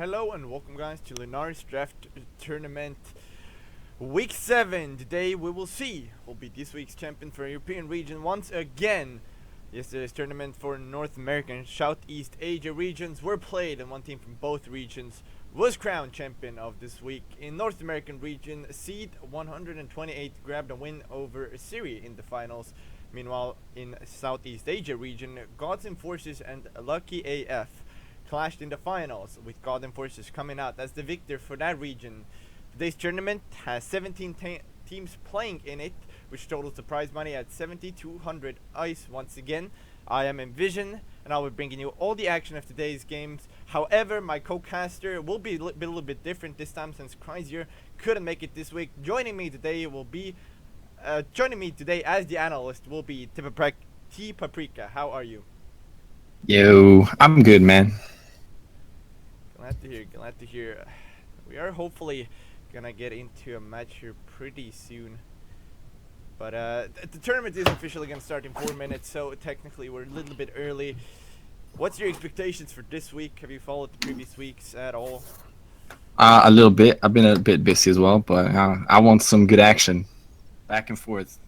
Hello and welcome guys to Lunaris Draft Tournament Week 7. Today we will see who will be this week's champion for European region once again. Yesterday's tournament for North America and Southeast Asia regions were played, and one team from both regions was crowned champion of this week. In North American region, seed 128 grabbed a win over Syria in the finals. Meanwhile, in Southeast Asia region, Gods and Forces and Lucky AF clashed in the finals, with God and Forces coming out as the victor for that region. Today's tournament has 17 teams playing in it, which totals the prize money at 7,200 ice. Once again, I am Envision, and I'll be bringing you all the action of today's games. However, my co-caster will be a little bit different this time since Chrysler couldn't make it this week. Joining me today as the analyst will be ThePaprika. How are you? Yo, I'm good, man. Glad to hear. We are hopefully gonna get into a match here pretty soon. But the tournament is officially gonna start in 4 minutes, so technically we're a little bit early. What's your expectations for this week? Have you followed the previous weeks at all? A little bit. I've been a bit busy as well, but I want some good action, back and forth.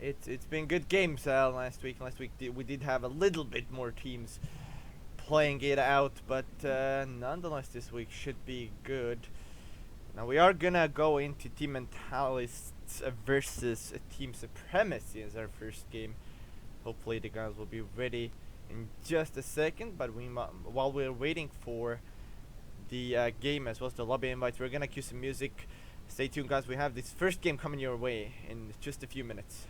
It's been good games last week. We did have a little bit more teams playing it out, but nonetheless this week should be good. Now we are gonna go into Team Mentalists versus Team Supremacy as our first game. Hopefully the guys will be ready in just a second, but while we're waiting for the game as well as the lobby invites, we're gonna cue some music. Stay tuned, guys. We have this first game coming your way in just a few minutes.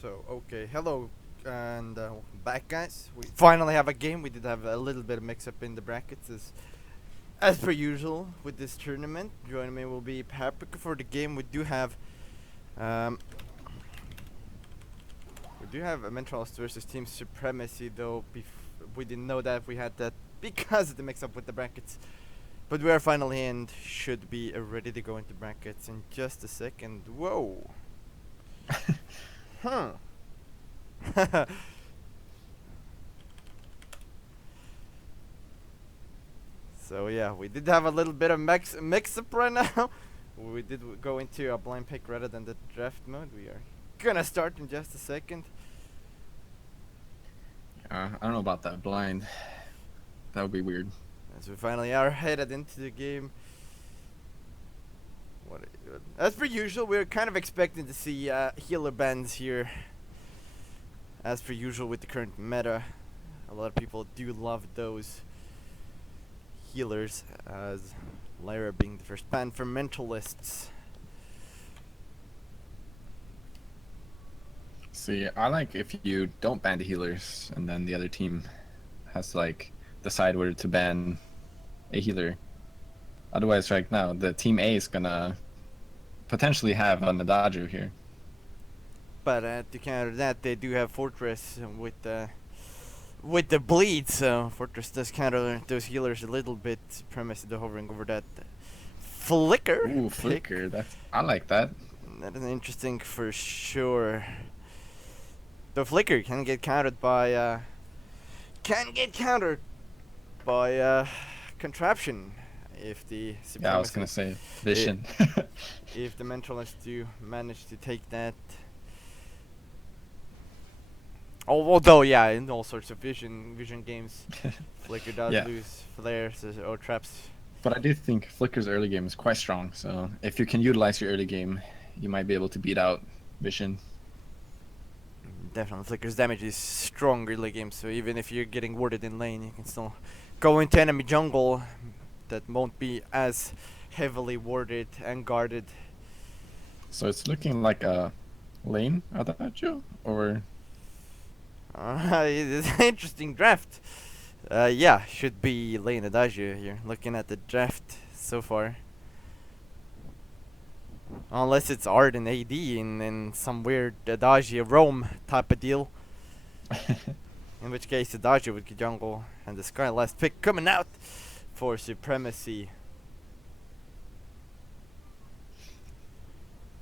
So, okay, hello, and welcome back, guys. We finally have a game. We did have a little bit of mix-up in the brackets, as per usual with this tournament. Joining me will be Paprika for the game. Um, we do have a Mentalist versus Team Supremacy, though. We didn't know that we had that because of the mix-up with the brackets. But we are finally and should be ready to go into brackets in just a second. Whoa. Huh. So yeah, we did have a little bit of mix-up right now. We did go into a blind pick rather than the draft mode. We are gonna start in just a second. I don't know about that blind. That would be weird. As we finally are headed into the game. As per usual, we're kind of expecting to see healer bans here. As per usual with the current meta, a lot of people do love those healers, as Lyra being the first ban for Mentalists. See, I like if you don't ban the healers and then the other team has to like decide whether to ban a healer. Otherwise, right now, the team A is gonna potentially have an Adagio here. But to counter that, they do have Fortress with the bleed, so Fortress does counter those healers a little bit. Premise to hovering over that flicker. Ooh, flicker. I like that. That is interesting for sure. The flicker can get countered by contraption if the Yeah, I was gonna say vision. if the Mentalists do manage to take that. Although, yeah, in all sorts of vision games, Flicker does lose flares or traps. But I do think Flicker's early game is quite strong, so if you can utilize your early game, you might be able to beat out Vision. Definitely, Flicker's damage is strong early game, so even if you're getting warded in lane, you can still go into enemy jungle that won't be as heavily warded and guarded. So it's looking like a lane Adagio, or... It's an interesting draft. Yeah, should be lane Adagio here. Looking at the draft so far, unless it's Art and AD in some weird Adagio Rome type of deal. In which case Adagio would get jungle, and the Sky last pick coming out for Supremacy.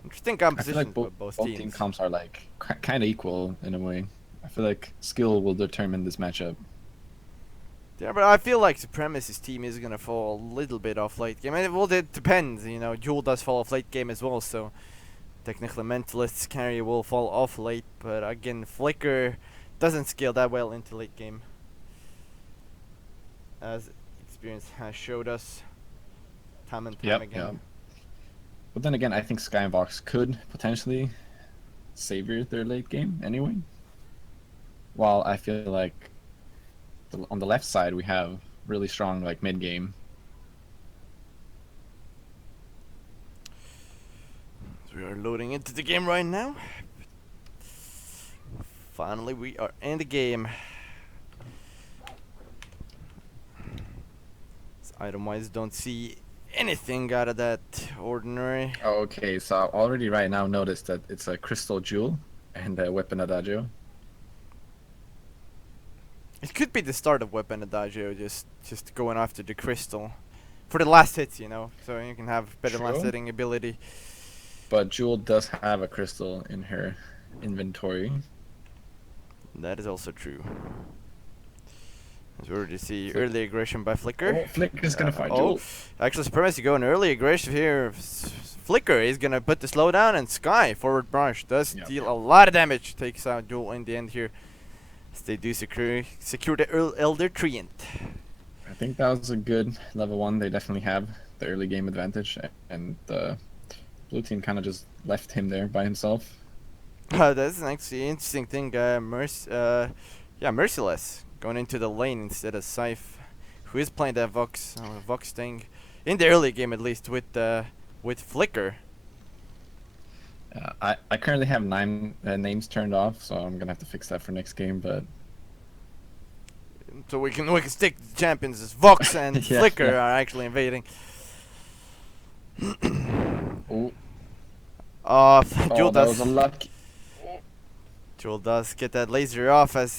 Interesting composition I feel for like both both teams. team comps are like kind of equal in a way. I feel like skill will determine this matchup. Yeah, but I feel like Supremacy's team is gonna fall a little bit off late game. I mean, well, it depends. You know, Jewel does fall off late game as well, so technically Mentalist's carry will fall off late. But again, Flicker doesn't scale that well into late game, as experience has showed us time and time again. Yeah. But then again, I think Sky and Vox could potentially savior their late game anyway. While I feel like on the left side we have really strong like mid game. So we are loading into the game right now. Finally, we are in the game. Item-wise, don't see anything out of that ordinary. Oh, okay, so I already right now noticed that it's a Crystal Jewel and a Weapon Adagio. It could be the start of Weapon Adagio, just going after the crystal for the last hits, you know, so you can have better last hitting ability. But Jewel does have a crystal in her inventory. That is also true. As we already see early aggression by Flicker. Oh, Flicker's gonna fight Jewel. Actually, Supremacy going early aggressive here. Flicker is gonna put the slowdown, and Sky forward brush does deal a lot of damage. Takes out Jewel in the end here. They do secure the Elder Treant. I think that was a good level 1. They definitely have the early game advantage, and the blue team kind of just left him there by himself. That's actually an interesting thing. Merciless going into the lane instead of Scythe, who is playing that Vox thing in the early game at least with Flicker. I currently have 9 names turned off, so I'm gonna have to fix that for next game. But So we can stick the champions as Vox and Yeah, Flicker yeah. are actually invading. oh, Jewel that was does. a luck. Jewel does get that laser off as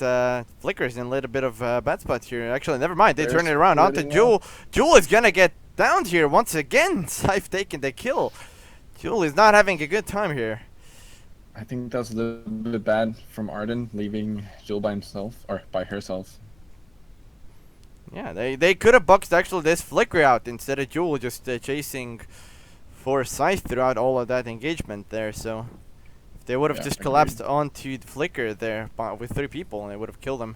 Flicker's in a little bit of a bad spot here. Actually, never mind. They They're turn it around onto splitting Jewel. up. Jewel is gonna get downed here once again. Scythe taking the kill. Jewel is not having a good time here. I think that was a little bit bad from Arden, leaving Jill by himself or by herself. Yeah, they could have boxed actually this Flicker out instead of Jewel just chasing for Scythe throughout all of that engagement there. So if they would have Yeah, just agreed. collapsed onto the Flicker there with 3 people, and they would have killed him.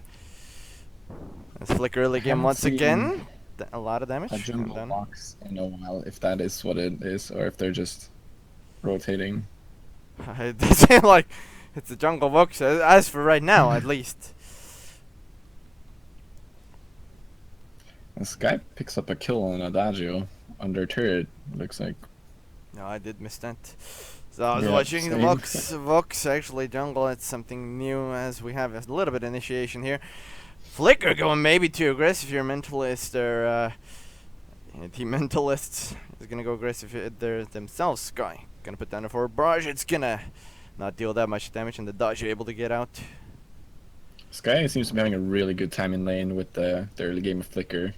As Flicker early game haven't once seen again. A lot of damage. A and jungle then- box in a while, if that is what it is, or if they're just rotating. It does seem like it's a jungle box, as for right now, at least. This guy picks up a kill on Adagio under turret, looks like. No, I did miss that. So I was Yeah, watching the same. Vox actually jungle. It's something new as we have a little bit of initiation here. Flicker going maybe too aggressive here. Mentalist or Team Mentalists is gonna go aggressive there themselves. Sky gonna put down a forward barrage. It's gonna not deal that much damage, and the Dodge able to get out. Sky seems to be having a really good time in lane with the early game of Flicker.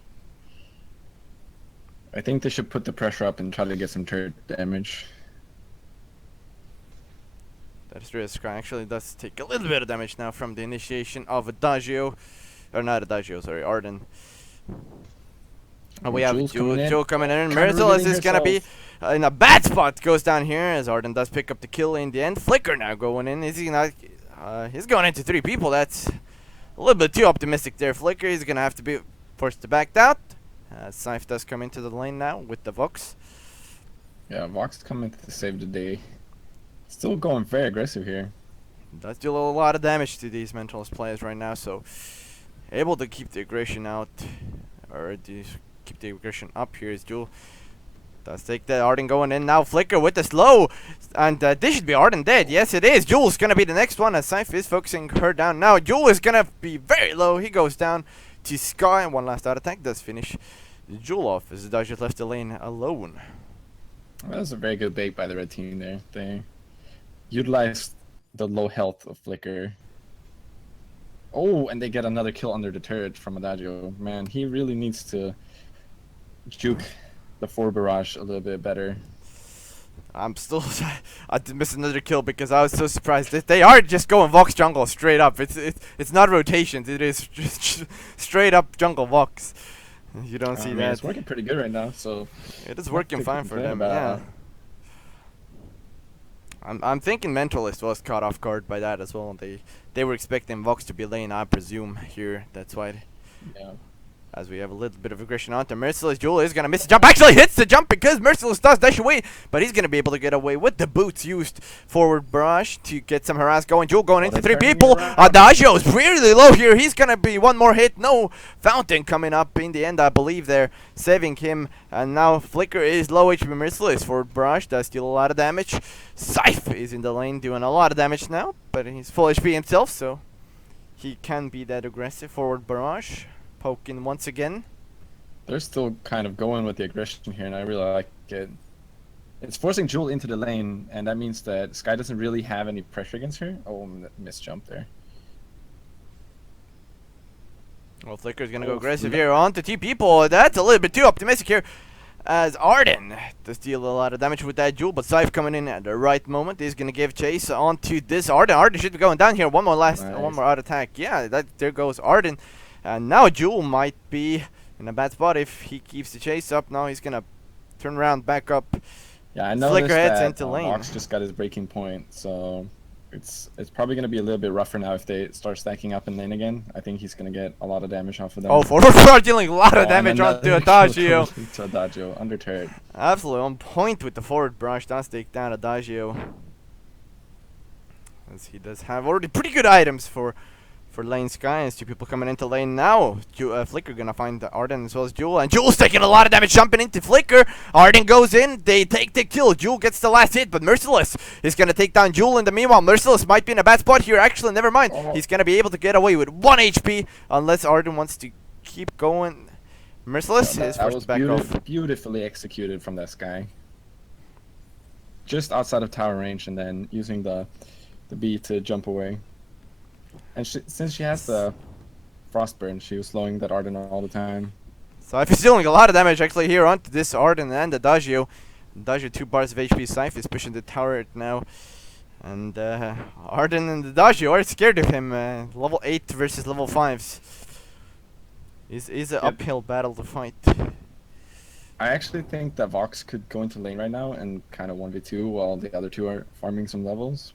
I think they should put the pressure up and try to get some turret damage. That is true. Sky actually does take a little bit of damage now from the initiation of Adagio. Or not Adagio, sorry, Arden. And we have Jewel coming in. Merciless is going to be in a bad spot. Goes down here as Arden does pick up the kill in the end. Flicker now going in. Is he not? He's going into 3 people. That's a little bit too optimistic there. Flicker is going to have to be forced to back out. Scythe does come into the lane now with the Vox. Yeah, Vox coming to save the day. Still going very aggressive here. Does deal a lot of damage to these Mentalist players right now, so able to keep the aggression out, or keep the aggression up here is Jewel. Does take the Arden going in now. Flicker with the slow, and this should be Arden dead. Yes, it is. Jewel's gonna be the next one as Scythe is focusing her down now. Jewel is gonna be very low. He goes down to Sky, and one last out attack does finish Jewel off as the Dodgers left the lane alone. That was a very good bait by the red team there. They utilized the low health of Flicker. Oh, and they get another kill under the turret from Adagio. Man, he really needs to juke the 4 barrage a little bit better. I'm still. I did miss another kill because I was so surprised that they are just going Vox jungle straight up. It's not rotations. It is just straight up jungle Vox. You don't see that. It's working pretty good right now, so It is working fine for them. Yeah. I'm thinking Mentalist was caught off guard by that as well. They were expecting Vox to be lane, I presume here. That's why. Yeah. As we have a little bit of aggression onto Merciless. Jewel is going to miss the jump. Actually hits the jump because Merciless does dash away. But he's going to be able to get away with the boots used forward barrage to get some harass going. Jewel going into 3 people. Adagio is really low here. He's going to be one more hit. No fountain coming up in the end, I believe they're saving him. And now Flicker is low HP. Merciless forward barrage does deal a lot of damage. Scythe is in the lane doing a lot of damage now. But he's full HP himself, so he can be that aggressive forward barrage. Poking once again. They're still kind of going with the aggression here, and I really like it. It's forcing Jewel into the lane, and that means that Sky doesn't really have any pressure against her. Oh, missed jump there. Well, Flicker's gonna go aggressive here onto 2 people. That's a little bit too optimistic here. As Arden does deal a lot of damage with that Jewel, but Scythe coming in at the right moment is gonna give chase onto this Arden. Arden should be going down here. One more out attack. Yeah, there goes Arden. And now Jewel might be in a bad spot if he keeps the chase up. Now he's gonna turn around, back up. Yeah, I know Flicker heads that into lane. Vox just got his breaking point, so it's probably gonna be a little bit rougher now if they start stacking up in lane again. I think he's gonna get a lot of damage off of them. Oh, forward start dealing a lot of damage onto Adagio. To Adagio, under turret. Absolutely on point with the forward brush. Does take down Adagio. As he does have already pretty good items for for lane Sky, and 2 people coming into lane now. Flicker gonna find Arden as well as Jewel, and Jewel's taking a lot of damage jumping into Flicker. Arden goes in, they take the kill. Jewel gets the last hit, but Merciless is gonna take down Jewel in the meanwhile. Merciless might be in a bad spot here. Actually, never mind. He's gonna be able to get away with 1 HP unless Arden wants to keep going. Merciless is forced to back off. Beautifully executed from that Sky. Just outside of tower range, and then using the B to jump away. And since she has the Frostburn, she was slowing that Arden all the time. So if he's dealing a lot of damage actually here onto this Arden and the Adagio. Adagio 2 bars of HP. Scythe is pushing the tower now. And Arden and Adagio are scared of him. Level 8 versus level 5s. Is an uphill battle to fight. I actually think that Vox could go into lane right now and kind of 1v2 while the other 2 are farming some levels.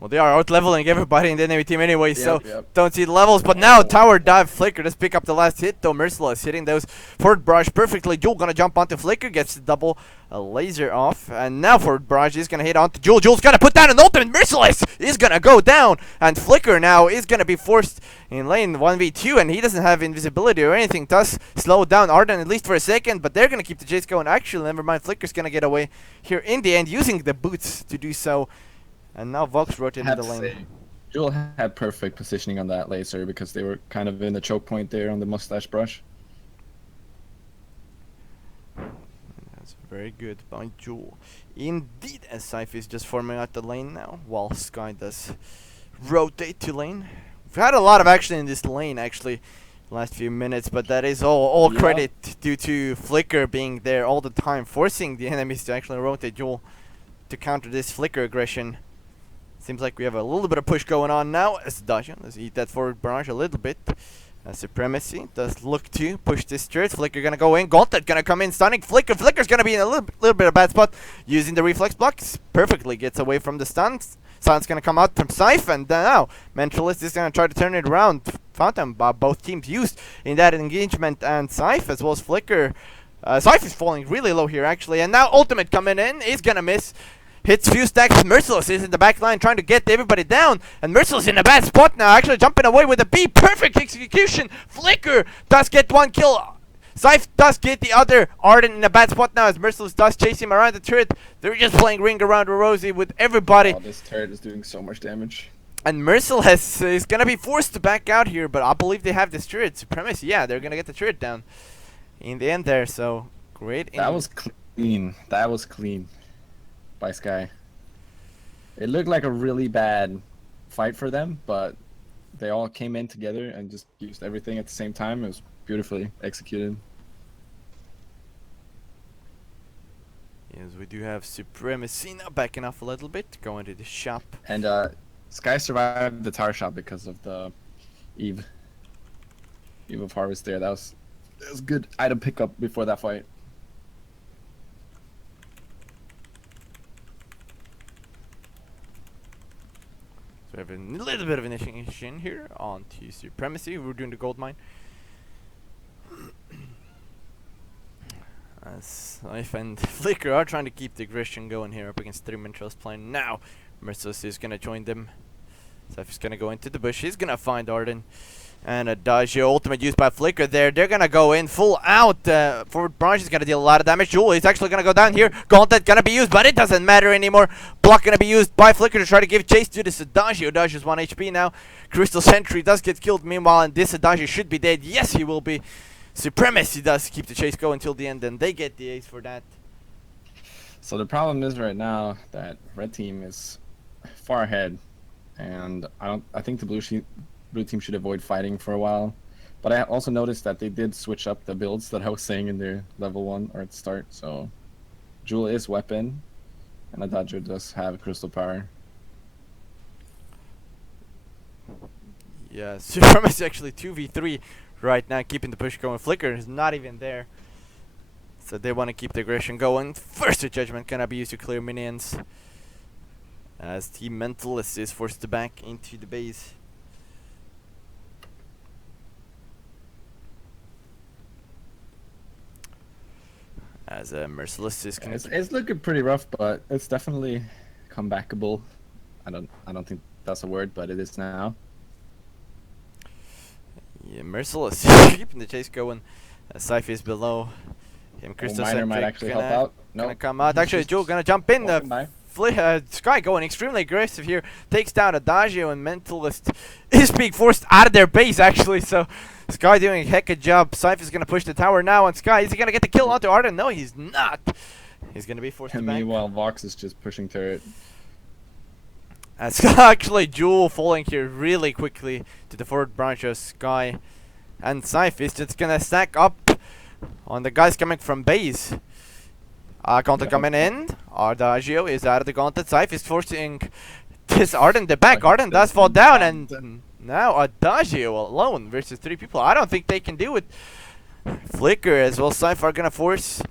Well, they are out-leveling everybody in the enemy team anyway, so don't see the levels. But now, tower dive, Flicker does pick up the last hit, though. Merciless hitting those forward barrage perfectly. Jewel gonna jump onto Flicker, gets the double laser off. And now forward barrage is gonna hit onto Jewel. Jewel's gonna put down an ultimate. Merciless is gonna go down. And Flicker now is gonna be forced in lane 1v2, and he doesn't have invisibility or anything. Does slow down Arden at least for a second, but they're gonna keep the chase going. Actually, never mind. Flicker's gonna get away here in the end, using the boots to do so. And now Vox rotated the lane. Jewel had perfect positioning on that laser because they were kind of in the choke point there on the mustache brush. That's very good by Jewel. Indeed, as Scythe is just forming out the lane now, while Sky does rotate to lane. We've had a lot of action in this lane actually last few minutes, but that is all credit due to Flicker being there all the time, forcing the enemies to actually rotate Jewel to counter this Flicker aggression. Seems like we have a little bit of push going on now as Dacia. Let's eat that forward barrage a little bit. Supremacy does look to push this turret. Flicker gonna go in. Gauntlet gonna come in, stunning Flicker. Flicker's gonna be in a little bit of bad spot. Using the reflex blocks. Perfectly gets away from the stuns. Sun's gonna come out from Scythe, and now Mentalist is gonna try to turn it around. Fountain by both teams used in that engagement, and Scythe as well as Flicker. Scythe is falling really low here actually, and now Ultimate coming in is gonna miss. Hits few stacks. Merciless is in the back line trying to get everybody down. And Merciless in a bad spot now. Actually jumping away with a B. Perfect execution. Flicker does get 1 kill. Scythe does get the other. Arden in a bad spot now as Merciless does chase him around the turret. They're just playing ring around Rosie with everybody. Oh, this turret is doing so much damage. And Merciless is going to be forced to back out here. But I believe they have this turret. Supremacy. Yeah, they're going to get the turret down in the end there. So, great. That was clean. That was clean. By Sky. It looked like a really bad fight for them, but they all came in together and just used everything at the same time. It was beautifully executed. Yes, we do have Supremacy now backing off a little bit, going to the shop. And Sky survived the tower shop because of the Eve of Harvest there. That was good item pickup before that fight. So we have a little bit of initiation here on to Supremacy. We're doing the gold mine. As Scythe and Flicker are trying to keep the aggression going here up against 3 Minstrels playing now. Merciless is going to join them. Scythe is going to go into the bush. He's going to find Arden. And Adagio ultimate used by Flicker there. They're going to go in full out. Forward Branch is going to deal a lot of damage. Jewel is actually going to go down here. Gauntlet going to be used, but it doesn't matter anymore. Block going to be used by Flicker to try to give chase to this Adagio. Adagio's 1 HP now. Crystal Sentry does get killed meanwhile, and this Adagio should be dead. Yes, he will be. Supremacy does keep the chase going until the end, and they get the ace for that. So the problem is right now that red team is far ahead, and I think the blue team should avoid fighting for a while. But I also noticed that they did switch up the builds that I was saying in their level 1 or at the start. So Jewel is weapon, and Adagio does have crystal power. Yeah, Supremacy actually 2v3 right now, keeping the push going. Flicker is not even there. So they want to keep the aggression going. First Judgment gonna be used to clear minions. As Team Mentalist is forced to back into the base. As Merciless is gonna It's looking pretty rough, but it's definitely comebackable. I don't think that's a word, but it is now. Yeah, Merciless keeping the chase going. Scythe is below him. Miner might actually help out. Gonna No, come out. Actually, Jewel gonna jump in. walking by. Sky going extremely aggressive here. Takes down Adagio, and Mentalist is being forced out of their base, actually. So Sky doing a heck of a job. Scythe is gonna push the tower now on Sky. Is he gonna get the kill onto Arden? No, he's not. He's gonna be forced to back. Meanwhile, Vox is just pushing turret. That's actually Jewel falling here really quickly to the forward branch of Sky. And Scythe is just gonna stack up on the guys coming from base. Gauntlet coming in. Adagio is out of the gauntlet. Scythe is forcing this Arden the back. Arden does fall down, and now Adagio alone versus 3 people. I don't think they can do it. Flicker as well. Scythe are gonna force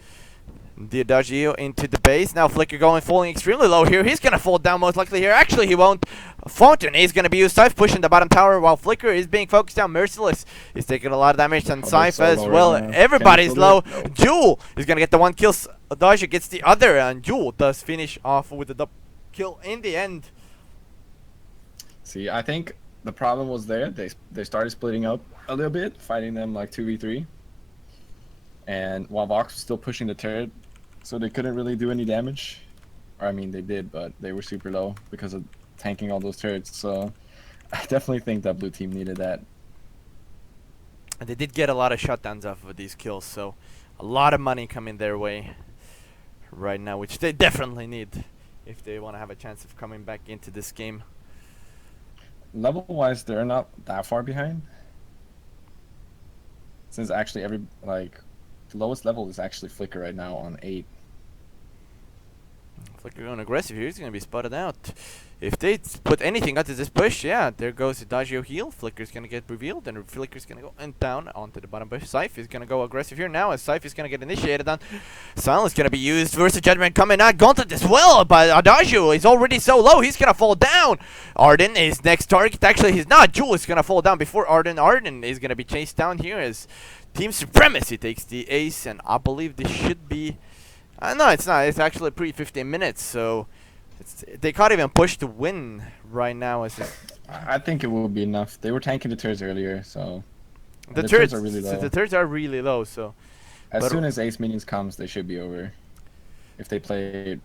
the Adagio into the base. Now Flicker falling extremely low here. He's gonna fall down most likely here. Actually, he won't. Fountain is gonna be used. Scythe pushing the bottom tower while Flicker is being focused down. Merciless is taking a lot of damage, and Scythe as well. Everybody's low. Jewel is gonna get the 1 kill. Adagio gets the other, and Jewel does finish off with the double kill in the end. See, I think the problem was there. They started splitting up a little bit, fighting them like 2v3. And while Vox was still pushing the turret, so they couldn't really do any damage. Or I mean, they did, but they were super low because of tanking all those turrets. So I definitely think that blue team needed that. And they did get a lot of shutdowns off of these kills, so a lot of money coming their way right now, which they definitely need if they want to have a chance of coming back into this game. Level-wise, they're not that far behind. Since actually the lowest level is actually Flicker right now on 8. Flicker going aggressive here. He's going to be spotted out. If they put anything onto this push, yeah, there goes Adagio heal. Flicker's going to get revealed, and Flicker's going to go and down onto the bottom bush. Scythe is going to go aggressive here now, as Scythe is going to get initiated on. Silence going to be used versus Judgment coming out. Gauntlet as well, but Adagio is already so low. He's going to fall down. Arden is next target. Actually, he's not. Jewel is going to fall down before Arden. Arden is going to be chased down here as Team Supremacy takes the ace, and I believe this should be... no, it's not. It's actually pre-15 minutes, so they can't even push to win right now. I think it will be enough. They were tanking the turrets earlier, so... The turrets are really low. the turrets are really low, so... As soon as ace minions comes, they should be over. If they play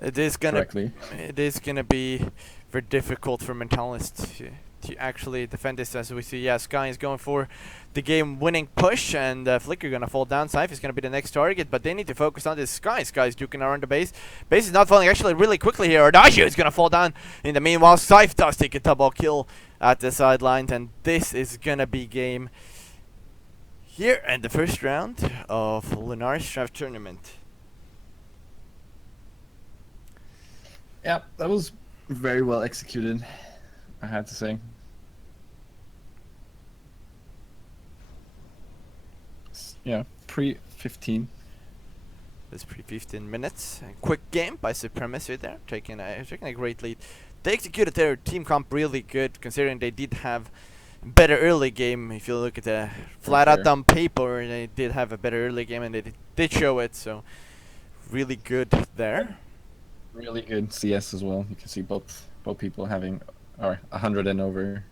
correctly. It is gonna be very difficult for Mentalist to actually defend this, as we see. Yeah, Sky is going for the game-winning push, and Flicker gonna fall down. Scythe is gonna be the next target, but they need to focus on this Sky. Sky's duking around the base. Base is not falling actually really quickly here. Adagio is gonna fall down. In the meanwhile, Scythe does take a double kill at the sidelines, and this is gonna be game here in the first round of Lunaris Draft Tournament. Yeah, that was very well executed, I have to say. Yeah, pre-15. This pre-15 minutes. A quick game by Supremacy there, taking a great lead. They executed their team comp really good, considering they did have better early game. If you look at the flat out on paper, they did have a better early game, and they did show it. So really good there. Really good CS as well. You can see both people having 100 and over.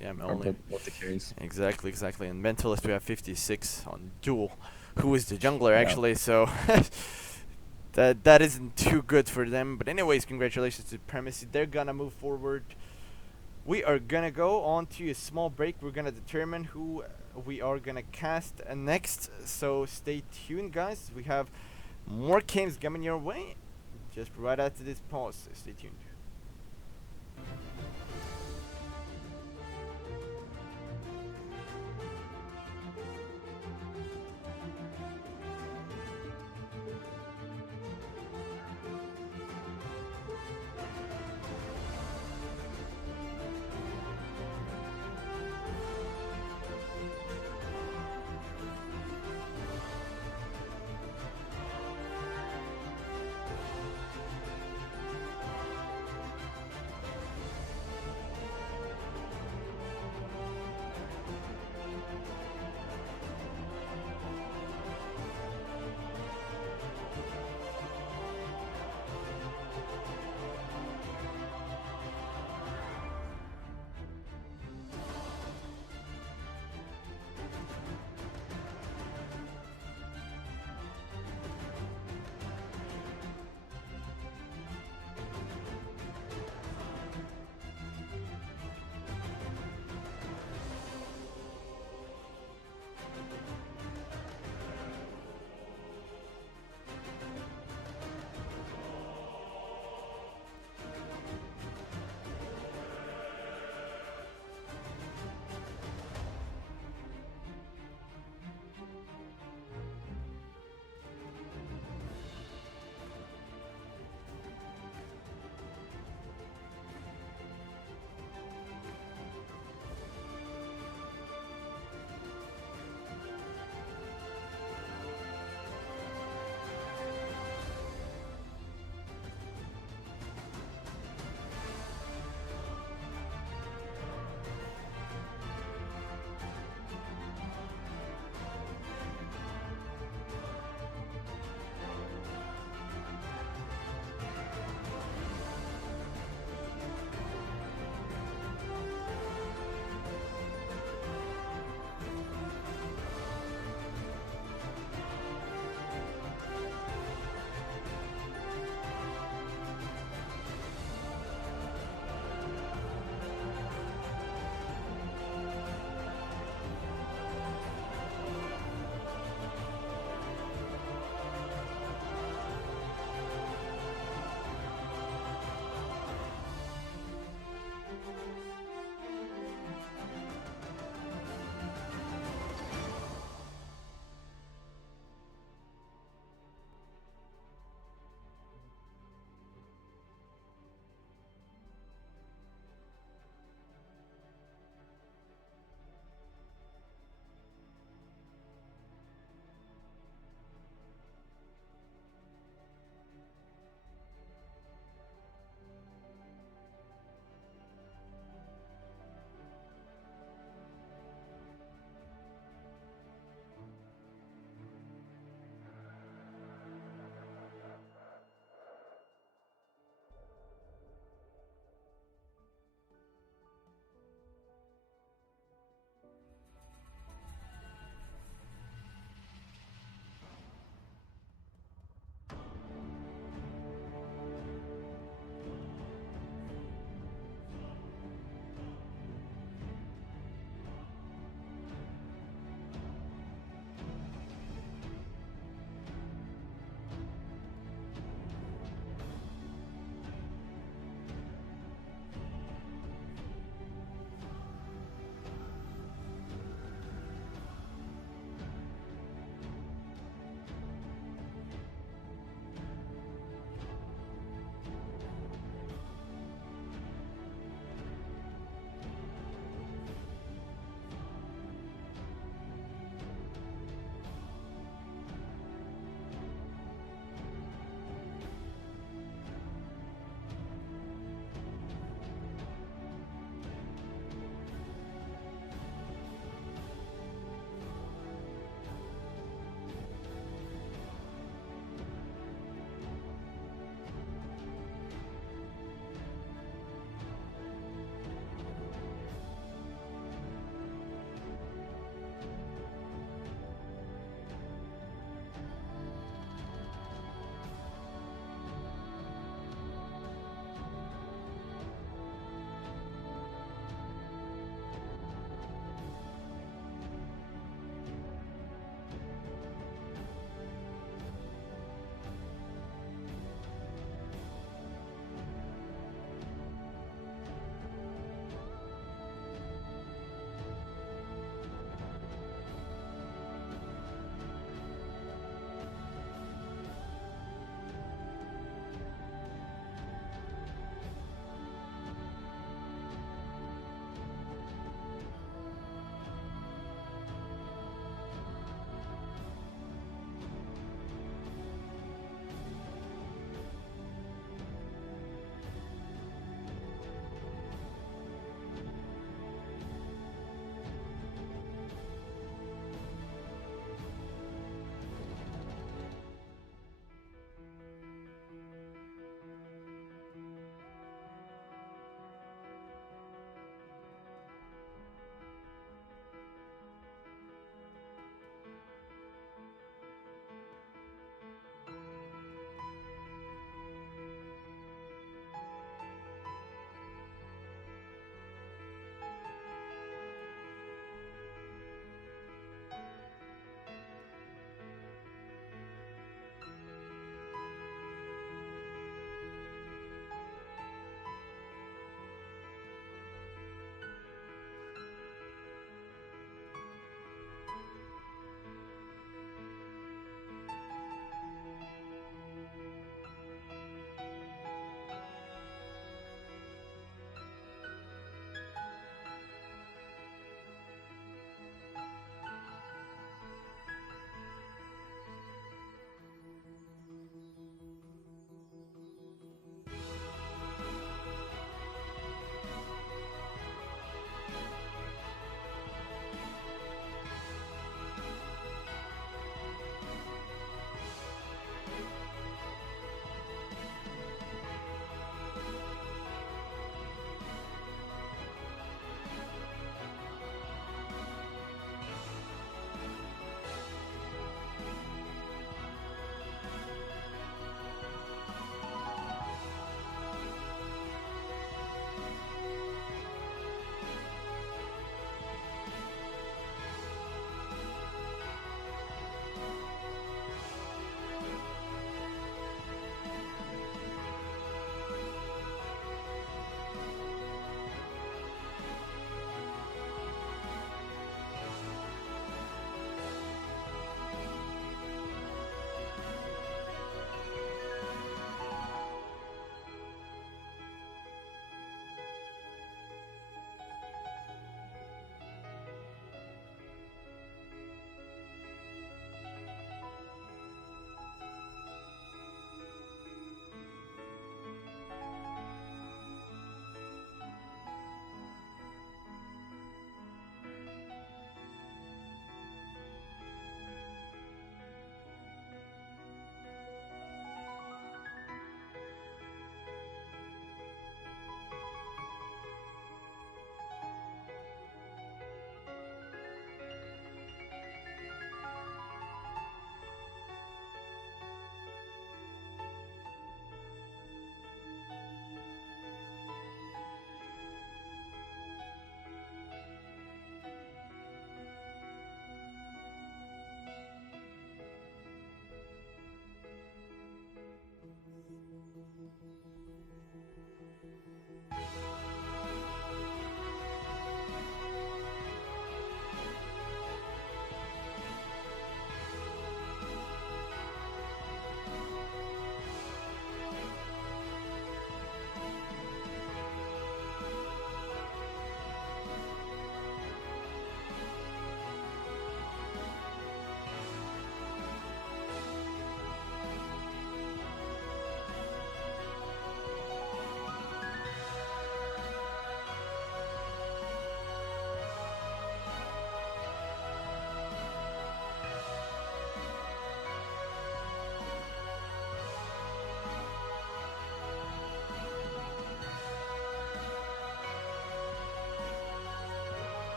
Yeah, both the carries. Exactly. And Mentalist, we have 56 on Jewel, who is the jungler actually. So that isn't too good for them. But anyways, congratulations to Supremacy. They're gonna move forward. We are gonna go on to a small break. We're gonna determine who we are gonna cast next. So stay tuned, guys. We have more games coming your way. Just right after this pause. Stay tuned.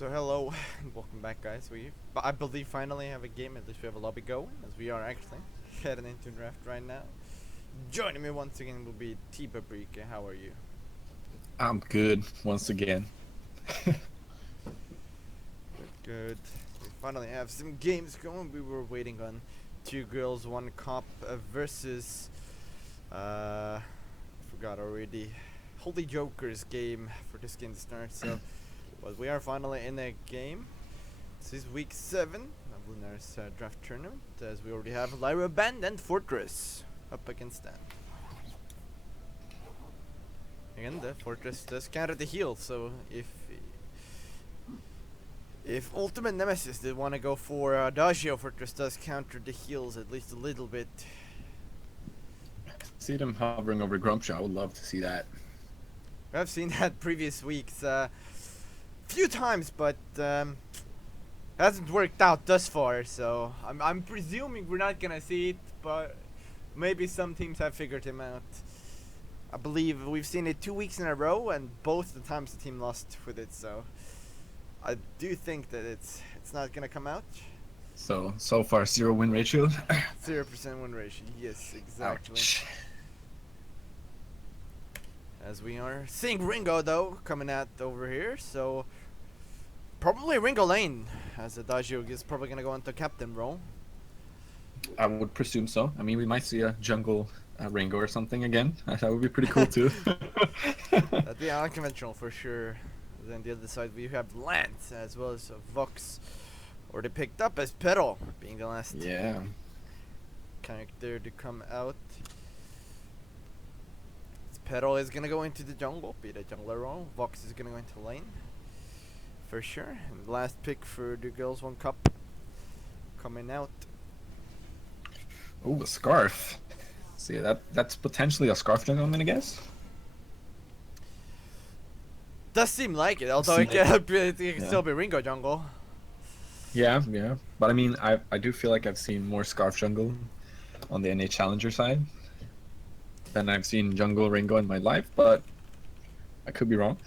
So hello and welcome back, guys. I believe, finally have a game. At least we have a lobby going, as we are actually heading into draft right now. Joining me once again will be ThePaprika. How are you? I'm good once again. Good. We finally have some games going. We were waiting on Two Girls, One Cup versus I forgot already. Holy Joker's game for this game to start. So, but we are finally in a game. This is week 7 of Lunaris draft tournament, as we already have Lyra Band and Fortress up against them. Again, the Fortress does counter the heal, so if Ultimate Nemesis did want to go for Adagio, Fortress does counter the heals at least a little bit. See them hovering over Grumpshaw. I would love to see that. I've seen that previous weeks few times, but hasn't worked out thus far. So I'm presuming we're not gonna see it, but maybe some teams have figured him out. I believe we've seen it 2 weeks in a row, and both the times the team lost with it. So I do think that it's not gonna come out. So far 0 win ratio. 0% win ratio. Yes, exactly. Ouch. As we are seeing Ringo though coming out over here, so probably Ringo lane, as Adagio is probably gonna go into captain role. I would presume so. I mean, we might see a jungle Ringo or something again. That would be pretty cool too. That'd be unconventional for sure. Then the other side we have Lance as well as Vox, or they picked up as Perro being the last character to come out. Perro is gonna go into the jungle, be the jungler role. Vox is gonna go into lane for sure. And the last pick for the Girls One Cup coming out. Oh, a scarf. See, that's potentially a scarf jungle, I'm gonna guess. Does seem like it, although it can still be Ringo jungle. Yeah. But I mean, I do feel like I've seen more scarf jungle on the NA Challenger side than I've seen jungle Ringo in my life, but I could be wrong.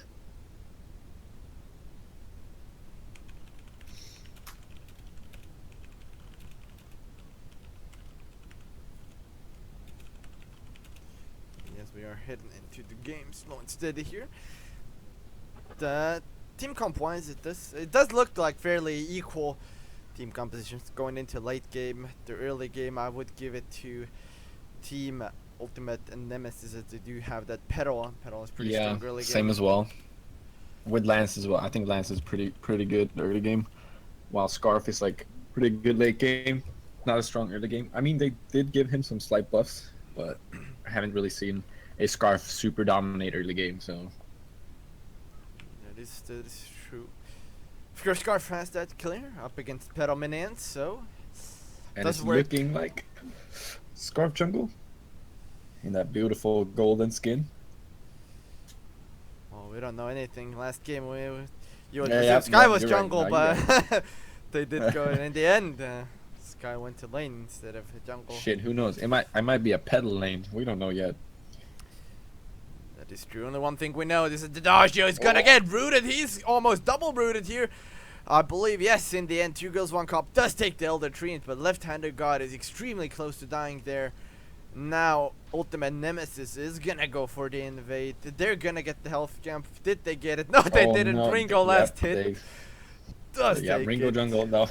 Yes, we are heading into the game slow and steady here. The team comp wise, it does look like fairly equal team compositions going into late game. The early game, I would give it to team Ultimate and Nemesis, as they do have that Perro. Perro is pretty strong early game. Same as well. With Lance as well. I think Lance is pretty good early game, while Scarf is like pretty good late game. Not a strong early game. I mean, they did give him some slight buffs, but I haven't really seen a Scarf super dominate early game. So that is true. Of course, Scarf has that clear up against Perro minions, so and it's looking like Scarf jungle in that beautiful golden skin. Well, we don't know anything. Last game Sky was jungle, right. but they did go in the end. Sky went to lane instead of jungle. Shit, who knows? I might be a pedal lane. We don't know yet. That is true. Only one thing we know is that Adagio is gonna get rooted. He's almost double rooted here. I believe, yes, in the end, Two Girls One Cup does take the Elder Treant, but left-handed God is extremely close to dying there. Now, Ultimate Nemesis is gonna go for the invade. They're gonna get the health jump. Did they get it? No, they didn't. No. Ringo last hit. Ringo jungle. No.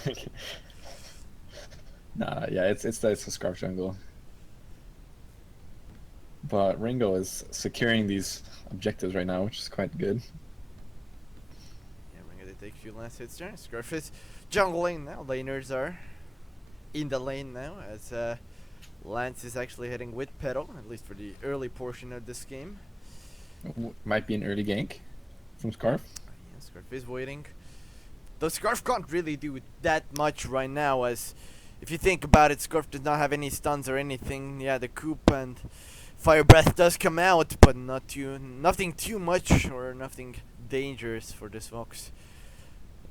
Nah, yeah, it's a scarf jungle. But Ringo is securing these objectives right now, which is quite good. Yeah, Ringo, they take a few last hits there. Scarf is jungling now. Laners are in the lane now, as Lance is actually heading with Perro, at least for the early portion of this game. Might be an early gank from Scarf. Yeah, Scarf is waiting. Though Scarf can't really do that much right now, as if you think about it, Scarf does not have any stuns or anything. Yeah, the Coop and Fire Breath does come out, but nothing too much or nothing dangerous for this Vox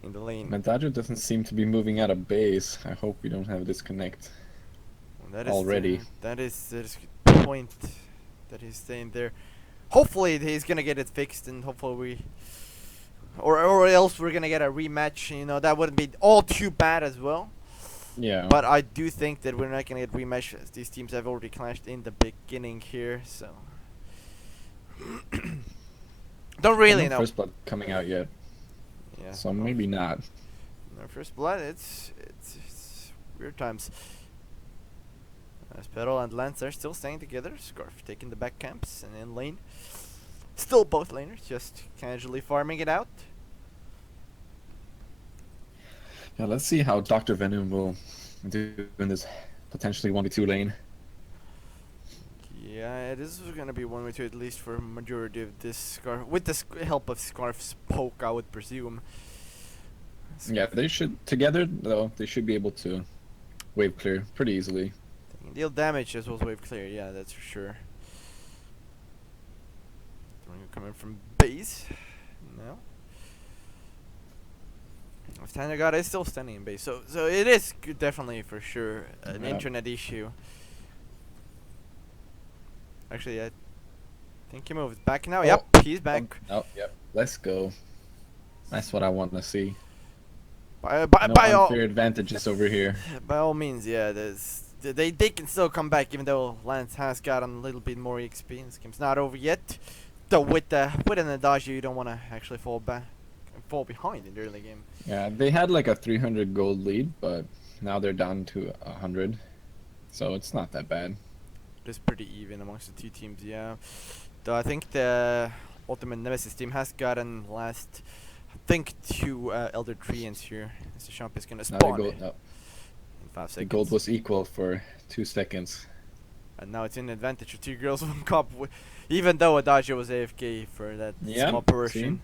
in the lane. Adagio doesn't seem to be moving out of base. I hope we don't have a disconnect. That is already. That is the point that he's saying there. Hopefully he's gonna get it fixed, and hopefully or else we're gonna get a rematch. You know, that wouldn't be all too bad as well. Yeah. But I do think that we're not gonna get rematch, as these teams have already clashed in the beginning here. So don't really know. First blood coming out yet, Yeah. so maybe not. No first blood. It's weird times. As Petal and Lance are still staying together. Scarf taking the back camps, and in lane, still both laners just casually farming it out. Yeah, let's see how Dr. Venom will do in this potentially 1v2 lane. Yeah, it is gonna be 1v2 at least for majority of this Scarf, with the help of Scarf's poke, I would presume. Yeah, they should together though. They should be able to wave clear pretty easily. Deal damage as well as wave clear, yeah, that's for sure. Coming from base. No. Standard God is still standing in base, so it is definitely for sure an internet issue. Actually, I think he moved back now. Yep, he's back. Oh, yep. Let's go. That's what I want to see. By No all unfair advantages over here. By all means, yeah. They can still come back, even though Lance has gotten a little bit more XP. This game's not over yet. Though with an Adagio, you don't want to actually fall behind in the early game. Yeah, they had like a 300 gold lead, but now they're down to 100, so it's not that bad. It's pretty even amongst the two teams, yeah. Though I think the Ultimate Nemesis team has gotten last, I think, 2 Elder Treants here. As the shop is gonna spawn in 5 seconds. The gold was equal for 2 seconds. And now it's in advantage of 2 girls, 1 cup. Even though Adagio was AFK for that small portion.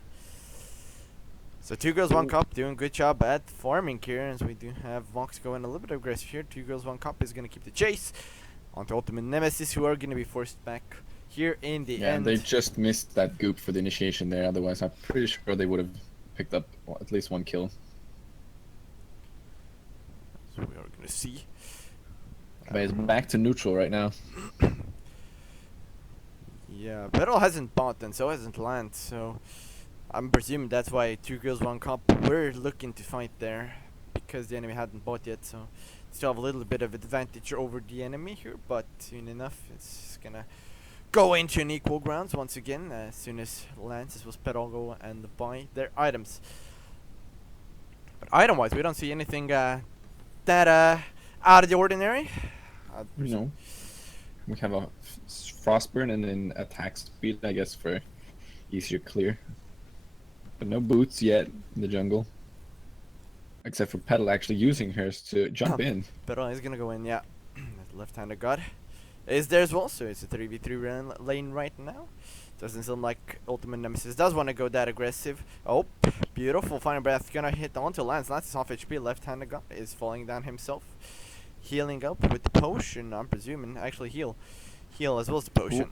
So 2 girls, 1 cup, doing good job at farming here, as we do have Vox going a little bit aggressive here. 2 girls, 1 cup is gonna keep the chase onto Ultimate Nemesis, who are gonna be forced back here in the end. Yeah, they just missed that goop for the initiation there. Otherwise, I'm pretty sure they would have picked up at least 1 kill. So we are gonna see. But it's back to neutral right now. Yeah, Petal hasn't bought and so hasn't Lance, so I'm presuming that's why 2 girls, 1 cup were looking to fight there, because the enemy hadn't bought yet, so still have a little bit of advantage over the enemy here, but soon enough it's gonna go into an equal grounds once again as soon as Lance as well as Petal go and buy their items. But item wise, we don't see anything that out of the ordinary. No. We have a Frostburn and then attack speed, I guess, for easier clear. But no boots yet in the jungle. Except for Petal actually using hers to jump in. Petal is gonna go in, yeah. Left-handed god is there as well, so it's a 3v3 lane right now. Doesn't seem like Ultimate Nemesis does want to go that aggressive. Oh, beautiful. Final Breath gonna hit onto Lance. Lance is off HP. Left-handed god is falling down himself. Healing up with the potion, I'm presuming. Actually, heal as well as the potion.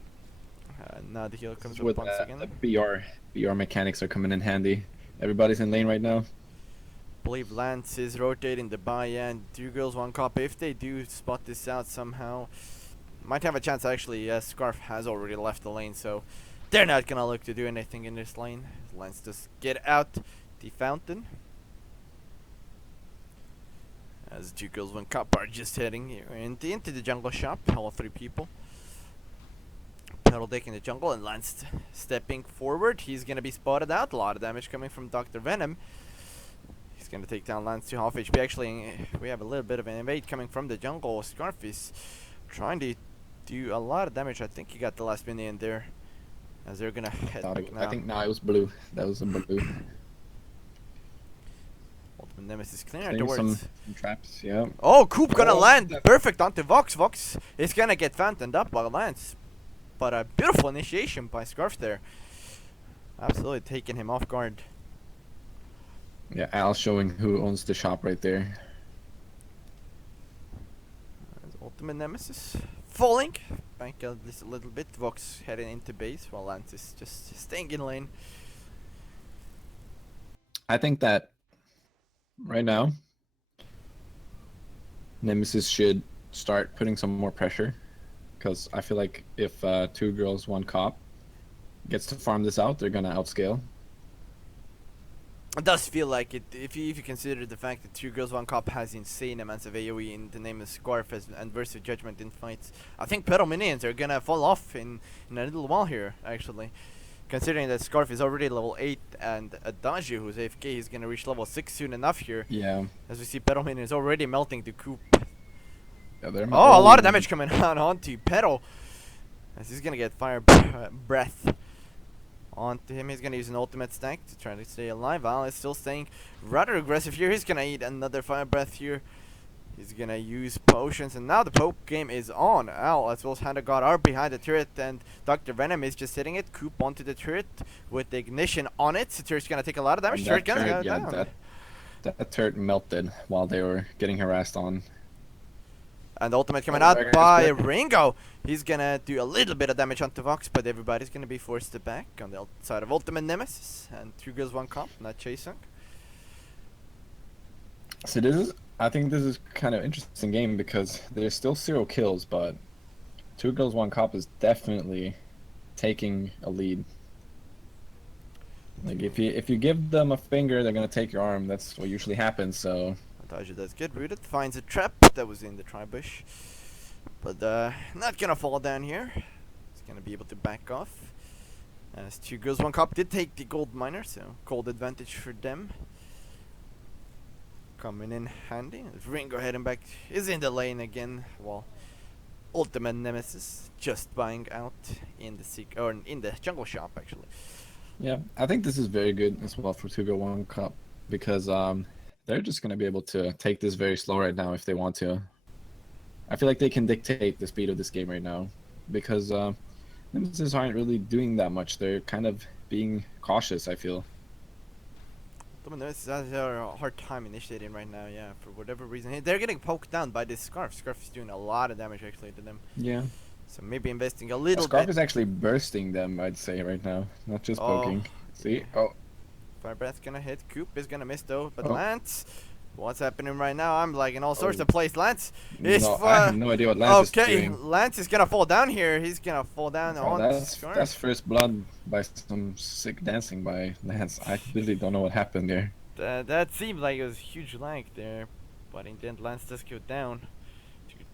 Now the heal comes up once again. The BR mechanics are coming in handy. Everybody's in lane right now. Believe Lance is rotating the buy and 2 girls, 1 cup. If they do spot this out somehow, might have a chance actually. Scarf has already left the lane, so they're not gonna look to do anything in this lane. Lance just get out the fountain. As 2 girls, 1 cup are just heading here into the jungle shop. All 3 people. Petal taking the jungle and Lance stepping forward. He's gonna be spotted out. A lot of damage coming from Dr. Venom. He's gonna take down Lance to half HP. Actually, we have a little bit of an invade coming from the jungle. Scarf is trying to do a lot of damage. I think he got the last minion there. As they're gonna head back now. I think now it was blue. That was a blue. Ultimate Nemesis clearing towards some traps, yeah. Oh, Coop gonna land perfect onto Vox. Vox is gonna get fountained up by Lance. But a beautiful initiation by Scarf there. Absolutely taking him off guard. Yeah, Al showing who owns the shop right there. Ultimate Nemesis falling. Back a little bit. Vox heading into base while Lance is just staying in lane. I think that right now, Nemesis should start putting some more pressure. Because I feel like if 2 girls, 1 cop gets to farm this out, they're going to outscale. It does feel like it if you consider the fact that Two Girls One Cup has insane amounts of AoE in the name of Scarf and versus Judgment in fights. I think Pedal minions are gonna fall off in a little while here, actually. Considering that Scarf is already level 8 and Adagio, who's AFK, is gonna reach level 6 soon enough here. Yeah. As we see Pedal minions already melting the Coop. Yeah, they're Oh, a lot of damage coming on onto Pedal. As he's gonna get fire breath onto him. He's gonna use an ultimate stack to try to stay alive. Al is still staying rather aggressive here. He's gonna eat another fire breath here. He's gonna use potions, and now the poke game is on. Al as well as Hannah got out behind the turret, and Dr. Venom is just hitting it. Coop onto the turret with the ignition on it. The turret's gonna take a lot of damage. Turret gonna go down. That turret melted while they were getting harassed on. And ultimate coming out by Ringo. He's gonna do a little bit of damage onto Vox, but everybody's gonna be forced to back on the side of Ultimate Nemesis. And 2 Girls 1 Cup, not chasing. So I think this is kind of interesting game because there's still 0 kills, but 2 Girls 1 Cup is definitely taking a lead. Like if you give them a finger, they're gonna take your arm. That's what usually happens. So Adagio does get rooted, finds a trap that was in the tri-bush, but not gonna fall down here. He's gonna be able to back off. As 2 Girls 1 Cup did take the gold miner, so gold advantage for them. Coming in handy. Ringo heading back is in the lane again. While Ultimate Nemesis just buying out in the in the jungle shop actually. yeah, I think this is very good as well for 2 Girls 1 Cup because they're just gonna be able to take this very slow right now if they want to. I feel like they can dictate the speed of this game right now because Nemesis aren't really doing that much. They're kind of being cautious, I feel. Nemesis has a hard time initiating right now, yeah, for whatever reason. Hey, they're getting poked down by this Scarf. Scarf is doing a lot of damage actually to them. Yeah. So maybe investing a little Scarf bit. is actually bursting them, I'd say, right now. Not just poking. See? Oh. Fire breath gonna hit. Coop is gonna miss though, but Lance, what's happening right now? I'm like in all sorts of places. Lance is I have no idea what Lance is doing. Okay, Lance is gonna fall down here. He's gonna fall down on Scarf. That's first blood by some sick dancing by Lance. I really don't know what happened there. That seemed like it was huge lag there, but in the end Lance does go down.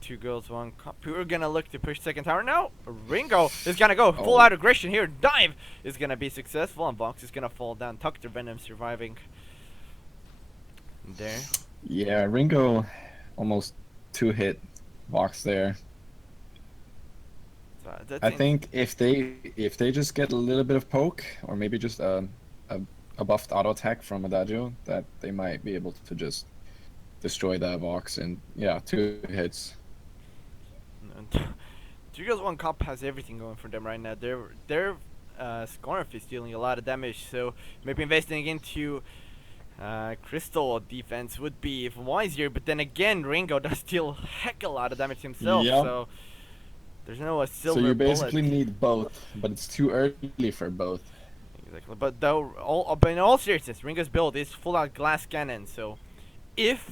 2 Girls 1 Cup. Who are gonna look to push second tower now? Ringo is gonna go full out aggression here. Dive is gonna be successful, and Vox is gonna fall down. Dr. Venom surviving there. Yeah, Ringo almost 2-hit Vox there. So I think if they just get a little bit of poke, or maybe just a buffed auto attack from Adagio, that they might be able to just destroy that Vox. And yeah, 2 hits. 2 Girls 1 Cup has everything going for them right now. Their Scarf is dealing a lot of damage, so maybe investing into Crystal defense would be wiser. But then again, Ringo does deal heck a lot of damage himself, so there's no silver bullet. So you basically need both, but it's too early for both. Exactly, but in all seriousness, Ringo's build is full out glass cannon, so if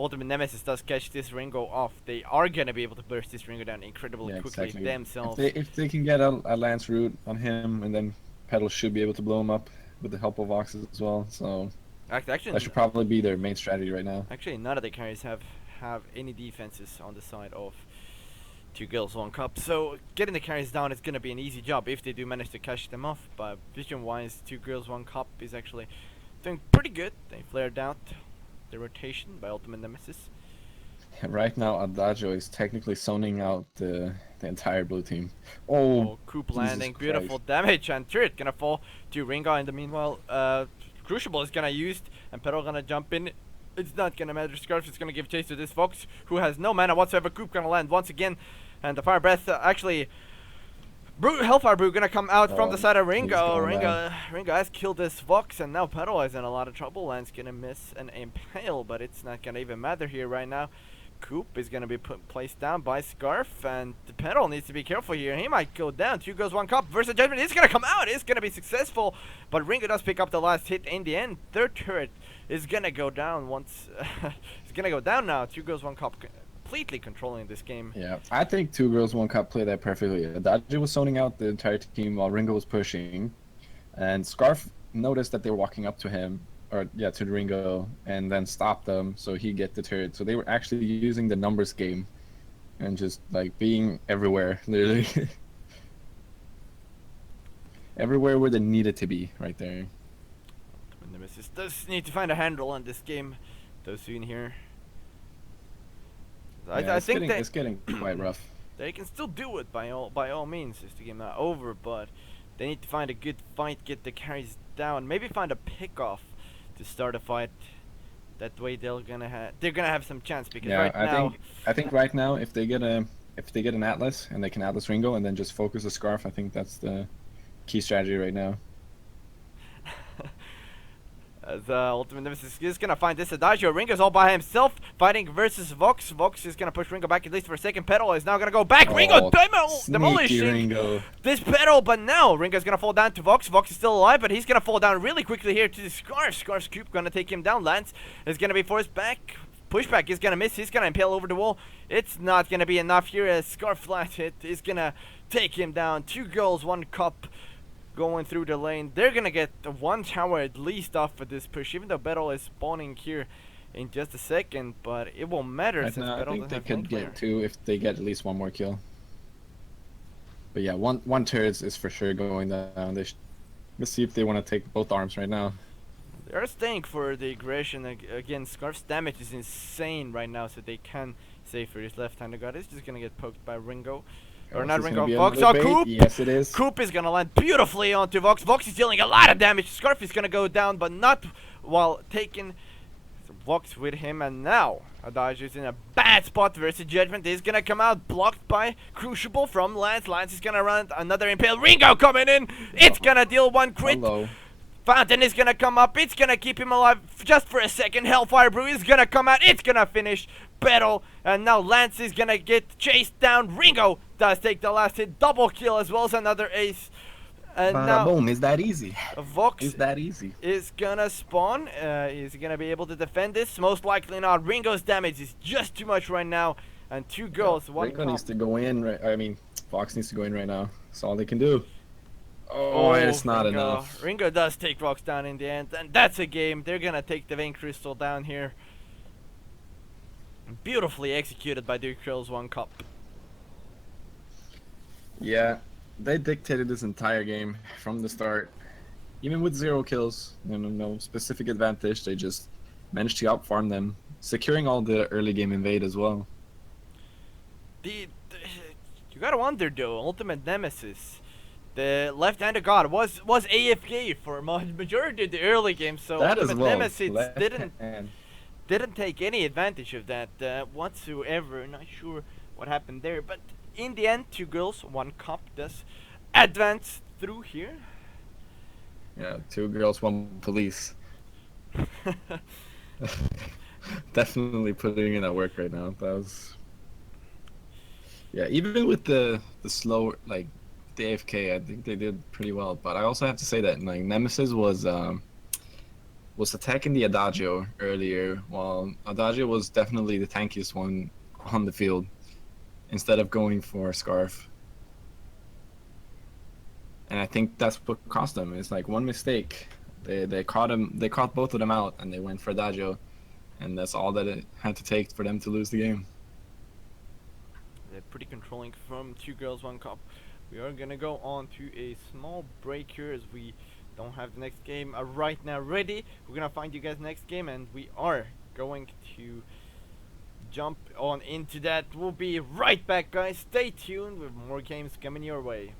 Ultimate Nemesis does catch this Ringo off, they are gonna be able to burst this Ringo down incredibly quickly themselves. If they can get a Lance root on him, and then Pedal should be able to blow him up with the help of Vox as well. So actually, that should probably be their main strategy right now. Actually, none of the carries have any defenses on the side of 2 Girls 1 Cup, so getting the carries down is gonna be an easy job if they do manage to catch them off. But vision-wise, 2 Girls 1 Cup is actually doing pretty good. They flared out the rotation by Ultimate Nemesis. Right now, Adagio is technically zoning out the entire blue team. Coop landing, beautiful damage, and turret gonna fall to Ringo. In the meanwhile, Crucible is gonna use, and Pedal gonna jump in. It's not gonna matter. Scarf is gonna give chase to this Fox, who has no mana whatsoever. Coop gonna land once again, and the Fire Breath actually. Hellfire Brew gonna come out from the side of Ringo. Ringo has killed this Vox, and now Pedal is in a lot of trouble. Land's gonna miss an Impale, but it's not gonna even matter here right now. Coop is gonna be placed down by Scarf, and the Pedal needs to be careful here. He might go down. 2 Girls 1 Cup versus Judgment. It's gonna come out. It's gonna be successful, but Ringo does pick up the last hit in the end. Third turret is gonna go down once. It's gonna go down now. 2 Girls 1 Cup completely controlling this game. Yeah, I think 2 Girls 1 Cup played that perfectly. Adagio was zoning out the entire team while Ringo was pushing, and Scarf noticed that they were walking up to him, or yeah, to Ringo, and then stopped them so he get deterred. So they were actually using the numbers game and just like being everywhere, literally. Everywhere where they needed to be, right there. Nemesis does need to find a handle on this game, though soon here. Yeah, I think that it's getting quite rough. they can still do it by all means. Is the game not over? But they need to find a good fight, get the carries down, maybe find a pick off to start a fight. That way they're gonna have some chance because Yeah, right now I think right now if they get an Atlas and they can Atlas Ringo and then just focus the Scarf, I think that's the key strategy right now. as Ultimate Nemesis is gonna find this Adagio. Ringo's all by himself fighting versus Vox. Vox is gonna push Ringo back at least for a second. Pedal is now gonna go back. Ringo demolishing Ringo. this Pedal, but now Ringo's gonna fall down to Vox. Vox is still alive, but he's gonna fall down really quickly here to the Scarf. Scarf's Coop gonna take him down. Lance is gonna be forced back. Pushback is gonna miss. He's gonna impale over the wall. It's not gonna be enough here as Scarf flat hit is gonna take him down. 2 goals, 1 cup. Going through the lane. They're gonna get 1 tower at least off of this push, even though Battle is spawning here in just a second, but it won't matter since I Battle think doesn't they have could lane get 2 if they get at least 1 more kill. But yeah, one turret is for sure going down. Let's see if they want to take both arms right now. They're staying for the aggression. Again, Scarf's damage is insane right now, so they can save for this left-handed god. It's just gonna get poked by Ringo. Or not Ringo, Vox. Oh, Coop! Yes, it is. Coop is gonna land beautifully onto Vox. Vox is dealing a lot of damage. Scarf is gonna go down, but not while taking Vox with him. And now, Adagio is in a bad spot versus Judgment. Is gonna come out blocked by Crucible from Lance. Lance is gonna run another Impale. Ringo coming in! It's gonna deal 1 crit. Hello. Fountain is gonna come up. It's gonna keep him alive just for a second. Hellfire Brew is gonna come out. It's gonna finish Battle. And now Lance is gonna get chased down. Ringo does take the last hit. Double kill as well as another ace. And now boom, is that easy? Vox Is that easy? is gonna spawn. Is he gonna be able to defend this? Most likely not. Ringo's damage is just too much right now. And 2 goals, 1 Ringo needs to go in. I mean, Fox needs to go in right now. That's all they can do. Oh, it's not enough. Ringo does take Vox down in the end, and that's a game. They're gonna take the Vein Crystal down here. Beautifully executed by Duke Krill's 1 cup. Yeah, they dictated this entire game from the start. Even with 0 kills, no specific advantage, they just managed to outfarm them, securing all the early game invade as well. You gotta wonder though, Ultimate Nemesis. The left-handed god was AFK for majority of the early game, so That Ultimate as well. Nemesis didn't take any advantage of that whatsoever. Not sure what happened there, but in the end, 2 girls, 1 cup does advance through here. Yeah, 2 girls, 1 police. Definitely putting in that work right now. That was. Yeah, even with the slow like the AFK, I think they did pretty well. But I also have to say that like Nemesis was attacking the Adagio earlier, while Adagio was definitely the tankiest one on the field, instead of going for Scarf. And I think that's what cost them. It's like 1 mistake. They caught him. They caught both of them out, and they went for Adagio, and that's all that it had to take for them to lose the game. They're pretty controlling from 2 girls, 1 cup. We are gonna go on to a small break here as we don't have the next game right now ready. We're gonna find you guys next game, and we are going to jump on into that. We'll be right back, guys. Stay tuned with more games coming your way.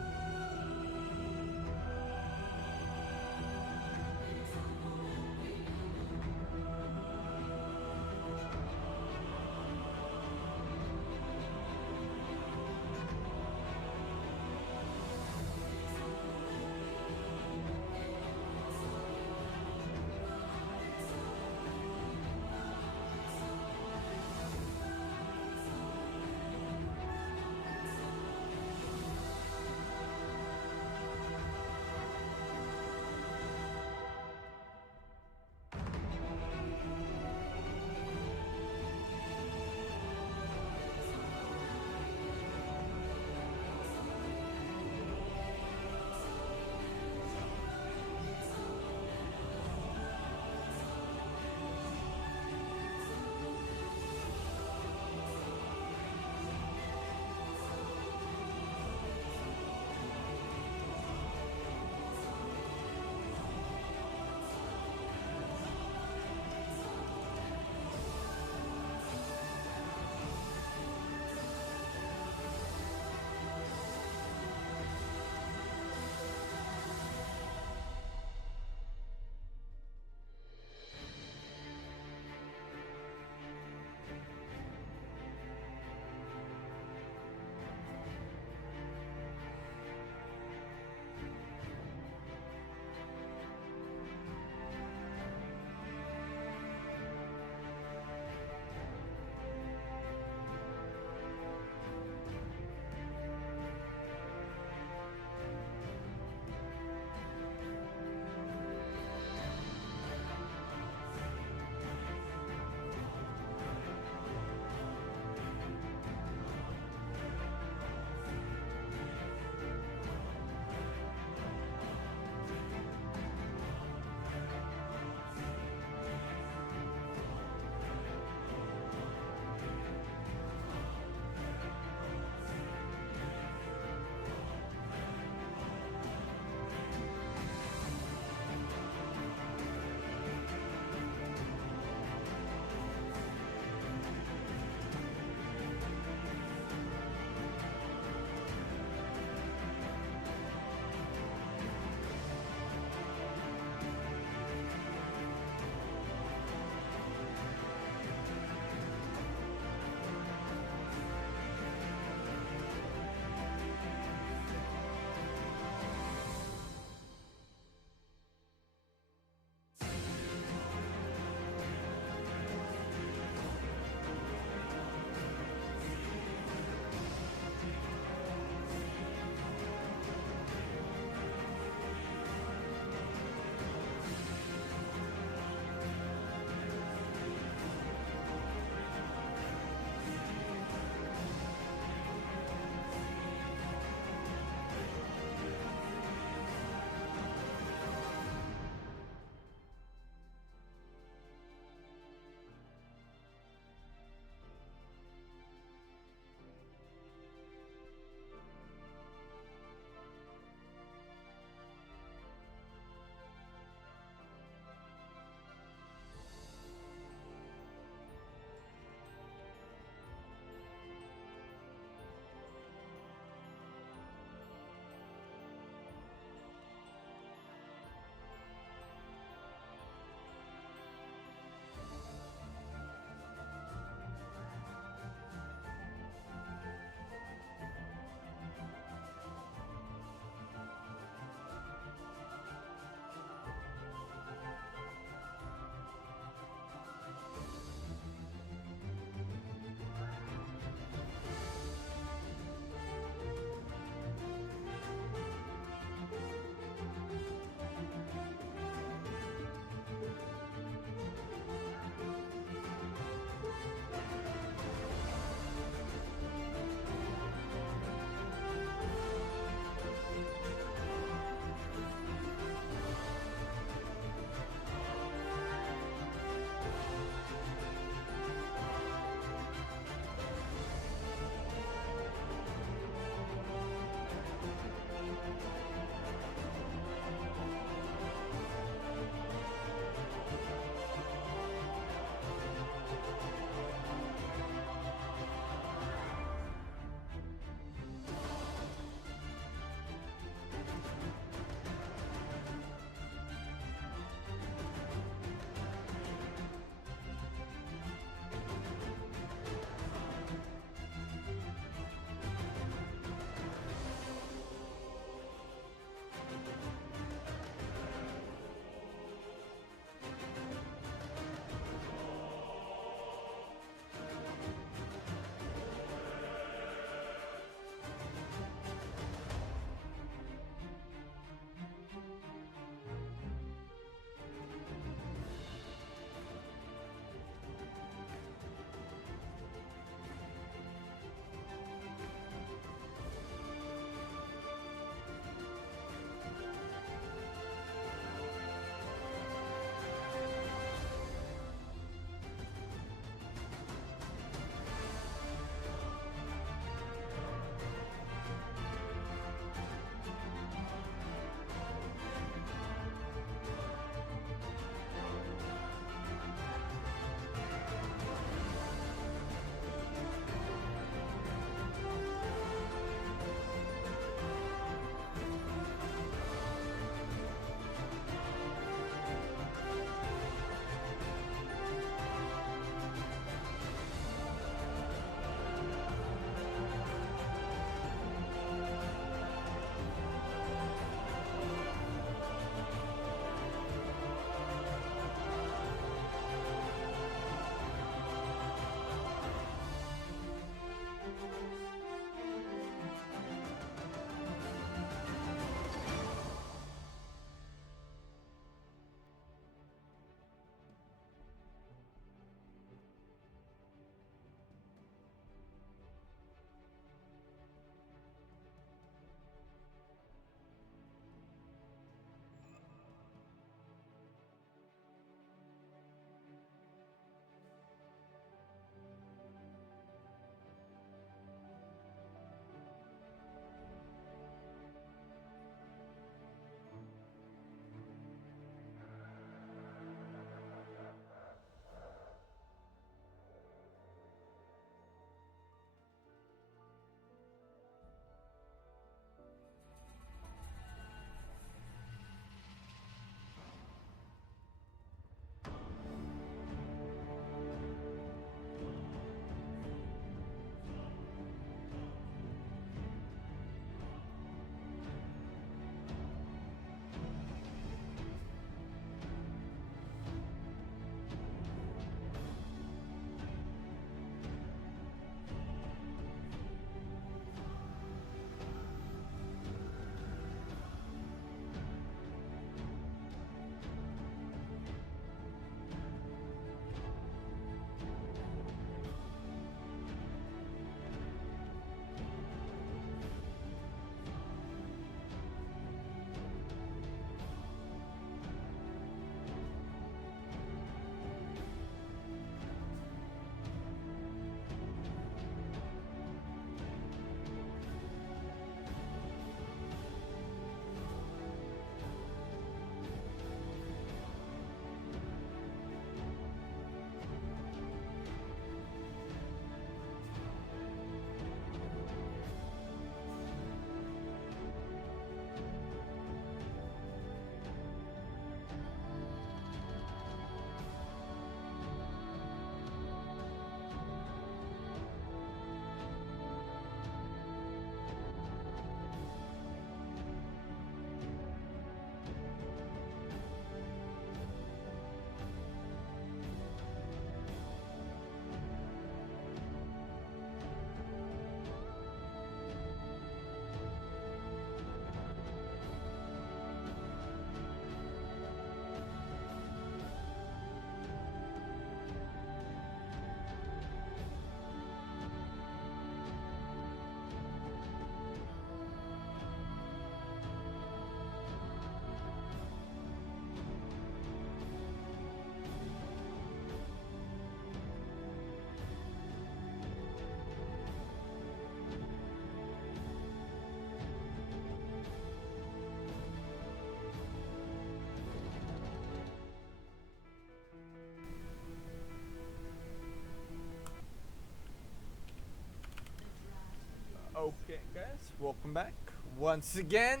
Okay, guys, welcome back once again.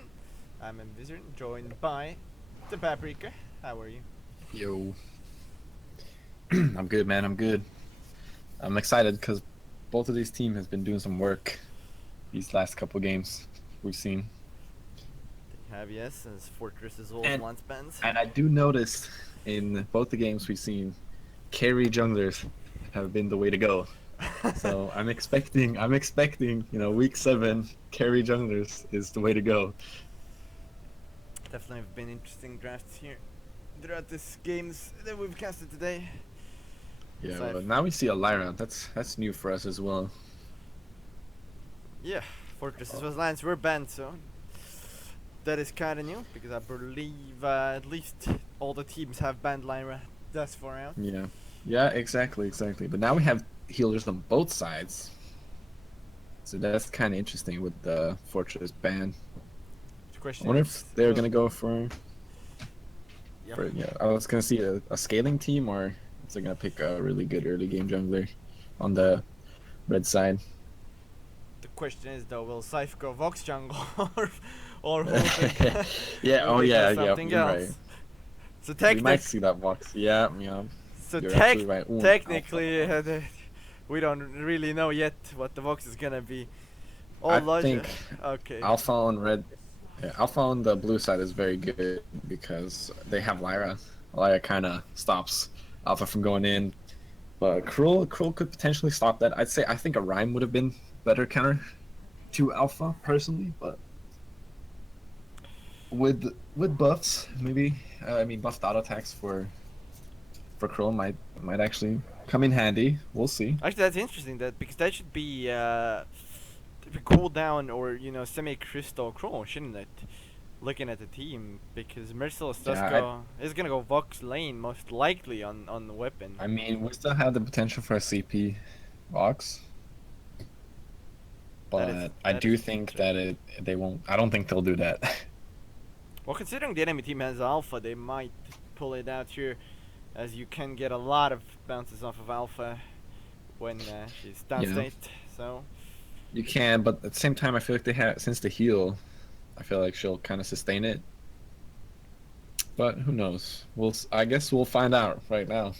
I'm Envision, joined by ThePaprika. How are you? Yo, I'm good, man. I'm good. I'm excited because both of these teams has been doing some work these last couple games we've seen, They have, yes, as Fortress as well as and Lance bands. and I do notice in both the games we've seen, carry junglers have been the way to go. So I'm expecting, week 7 carry junglers is the way to go. Definitely have been interesting drafts here throughout these games that we've casted today. Yeah, So well, now we see a Lyra. That's new for us as well. yeah, Fortress as well as Lance were banned, so that is kind of new because I believe at least all the teams have banned Lyra thus far out. Yeah, yeah, exactly. But now we have healers on both sides. So that's kind of interesting with the Fortress ban. The I question wonder is, if they're will- gonna go for yeah. I was gonna see a scaling team, or if they're gonna pick a really good early game jungler on the red side. The question is though, will Scythe go Vox jungle or will they, Yeah. will Oh they go yeah. Yeah. something You're else? right. So We might see that box. Yeah. Yeah. so You're absolutely right. Ooh, technically, Alpha. we don't really know yet what the Vox is gonna be. All I logic. think Okay. Alpha on red. Yeah, Alpha on the blue side is very good because they have Lyra. Lyra kind of stops Alpha from going in. But Cruel could potentially stop that. I think a Rhyme would have been better counter to Alpha personally, but with buffs, maybe buffed auto attacks for Cruel might actually come in handy. We'll see. Actually, that's interesting. That because that should be cool down or semi-crystal crawl, shouldn't it? Looking at the team, because Merciless Yeah, is gonna go Vox lane most likely on the weapon. I mean we still have the potential for a CP box, but I that is do true think too. that they won't. I don't think they'll do that. Well, considering the enemy team has Alpha, they might pull it out here, as you can get a lot of bounces off of Alpha when she's Yeah, downstate. So you can, but at the same time, I feel like they have since the heal. I feel like she'll kind of sustain it, but who knows? I guess we'll find out right now.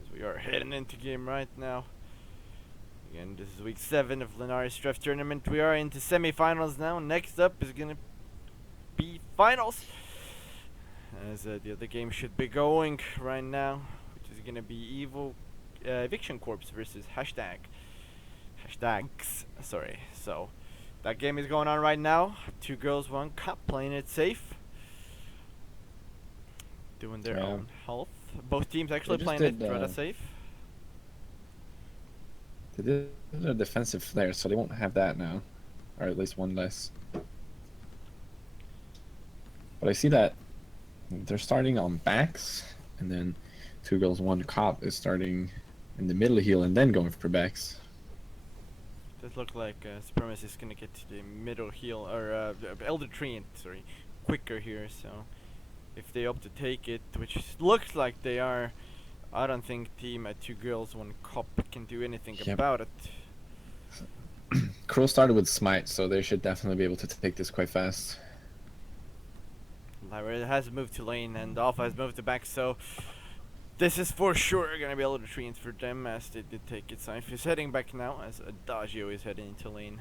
as we are heading into game right now. Again, this is week 7 of Lunaris Draft Tournament. We are into semifinals now. Next up is gonna be finals, as the other game should be going right now, which is gonna be Eviction Corps versus hashtags. Sorry. So that game is going on right now. 2 girls, 1 cup, playing it safe, doing their Yeah. own health. Both teams They actually just playing it did. rather safe. They did a defensive flare, so they won't have that now, or at least one less. But I see that they're starting on backs, and then 2 girls, 1 cop is starting in the middle heal and then going for backs. Does look like Supremacy is gonna get to the middle heal or Elder Treant, sorry, quicker here. So if they opt to take it, which looks like they are, I don't think team at 2 girls 1 cop can do anything Yep. about it. Cruel started with Smite, so they should definitely be able to take this quite fast. Lyra has moved to lane and Alpha has moved to back, so this is for sure gonna be Elder Treant for them, as they did take it. Scythe is heading back now, as Adagio is heading into lane.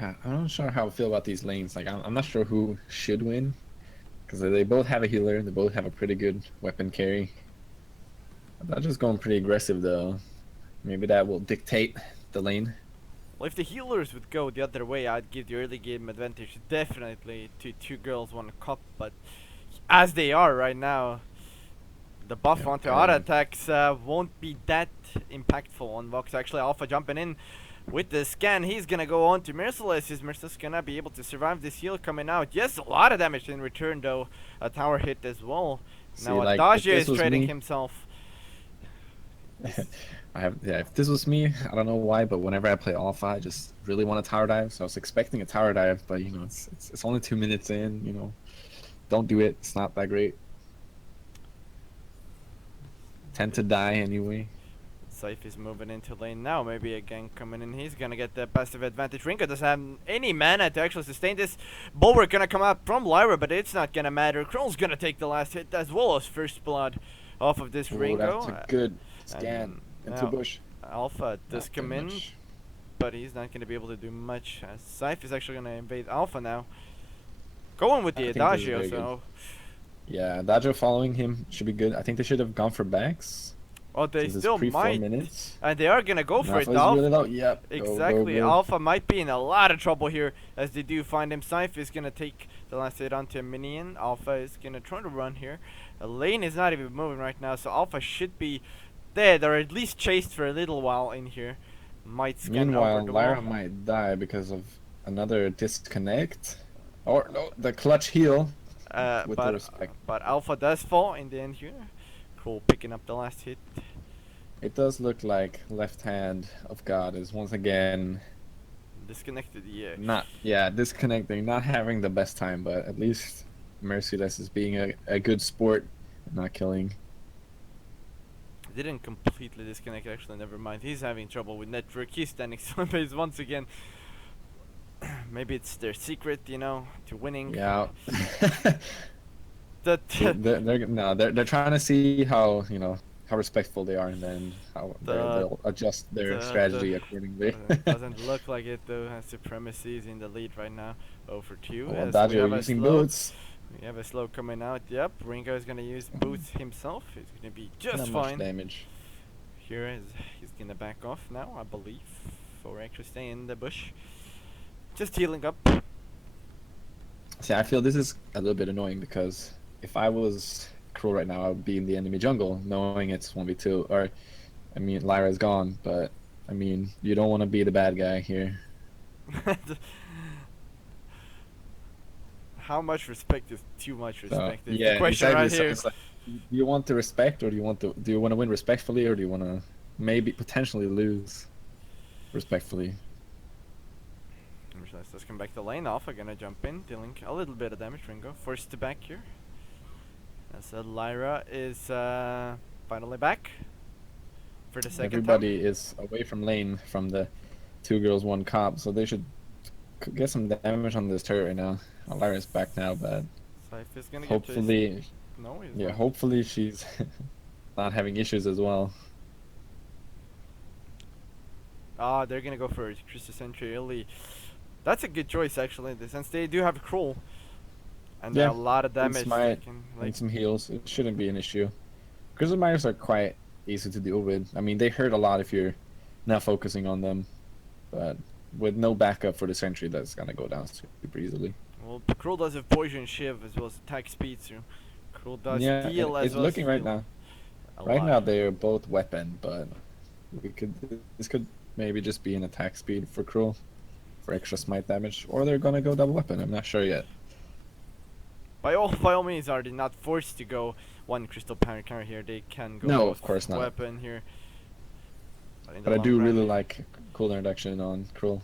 I'm not sure how I feel about these lanes. Like, I'm not sure who should win, because they both have a healer. They both have a pretty good weapon carry. I'm just going pretty aggressive though. Maybe that will dictate the lane. Well, if the healers would go the other way, I'd give the early game advantage definitely to 2 girls 1 cop, but as they are right now, the buff Yeah, onto auto attacks won't be that impactful on Vox. Actually, Alpha jumping in with the scan. He's gonna go on to Merciless. Is Merciless gonna be able to survive this heal coming out? Yes, a lot of damage in return though. A tower hit as well. See, Now like, if Adagio this is was trading me- himself. If this was me, I don't know why, but whenever I play Alpha, I just really want a tower dive. So I was expecting a tower dive, but it's only 2 minutes in. Don't do it. It's not that great. Tend to die anyway. Scythe is moving into lane now. Maybe again coming in. He's gonna get the passive advantage. Ringo doesn't have any mana to actually sustain this. Bulwark gonna come out from Lyra, but it's not gonna matter. Kroll's gonna take the last hit as well as first blood off of this Ringo. That's a good scan into bush. Alpha does come in, but he's not gonna be able to do much. Scythe is actually gonna invade Alpha now. Going with the Adagio, so... Yeah, Adagio following him should be good. I think they should have gone for backs. Oh, they still might. And they are gonna go for it. Really low. Yep. Exactly. Go. Alpha might be in a lot of trouble here as they do find him. Scythe is gonna take the last hit onto a minion. Alpha is gonna try to run here. Lane is not even moving right now, so Alpha should be dead or at least chased for a little while in here. Might scan Meanwhile, over the Lyra wall. might die because of another disconnect. Or no, the clutch heal. With the respect. But Alpha does fall in the end here. Cool, picking up the last hit. It does look like left hand of God is once again disconnected. Disconnecting, not having the best time, but at least Merciless is being a good sport and not killing. Didn't completely disconnect, actually, never mind. He's having trouble with network. He's standing base once again. Maybe it's their secret, you know, to winning. Yeah. That they're trying to see how, you know, how respectful they are, and then how they'll adjust their strategy accordingly. Doesn't look like it though. Supremacy is in the lead right now, 0 for 2. Adagio using boots. We have a slow coming out. Yep, Ringo is gonna use boots himself. He's gonna be just Not fine. much damage. He's gonna back off now, I believe, or actually stay in the bush. Just healing up. See, I feel this is a little bit annoying because if I was Cruel right now, I would be in the enemy jungle, knowing it's 1v2. Or, I mean, Lyra's gone, but I mean, you don't want to be the bad guy here. How much respect is too much respect? Is yeah, the question exactly. right here. It's like, do you want the respect, or do you want to win respectfully, or do you want to maybe potentially lose respectfully? Let's come back to lane. Alpha gonna jump in, dealing a little bit of damage. Ringo forced to back here. As Lyra is finally back for the second Everybody time. is away from lane from the 2 girls 1 cop, so they should get some damage on this turret right now. Lyra's back now, but Scythe is gonna hopefully, no, he's yeah, not. hopefully she's not having issues as well. Ah, they're gonna go for Crystal Sentry early. That's a good choice actually, since they do have Cruel. And Yeah, a lot of damage. They can, and some heals. It shouldn't be an issue. Crystal Miners are quite easy to deal with. I mean, they hurt a lot if you're not focusing on them. But with no backup for the sentry, that's gonna go down super easily. Well, Cruel does have Poison Shiv as well as attack speed, so Cruel does deal as well. It's looking right now. Right now they're both weapon, but this could maybe just be an attack speed for Cruel for extra smite damage, or they're gonna go double weapon. I'm not sure yet. By all means, are they not forced to go one Crystal Paprika here? They can go No, of course not. weapon here. But I do really like cooldown reduction on Cruel.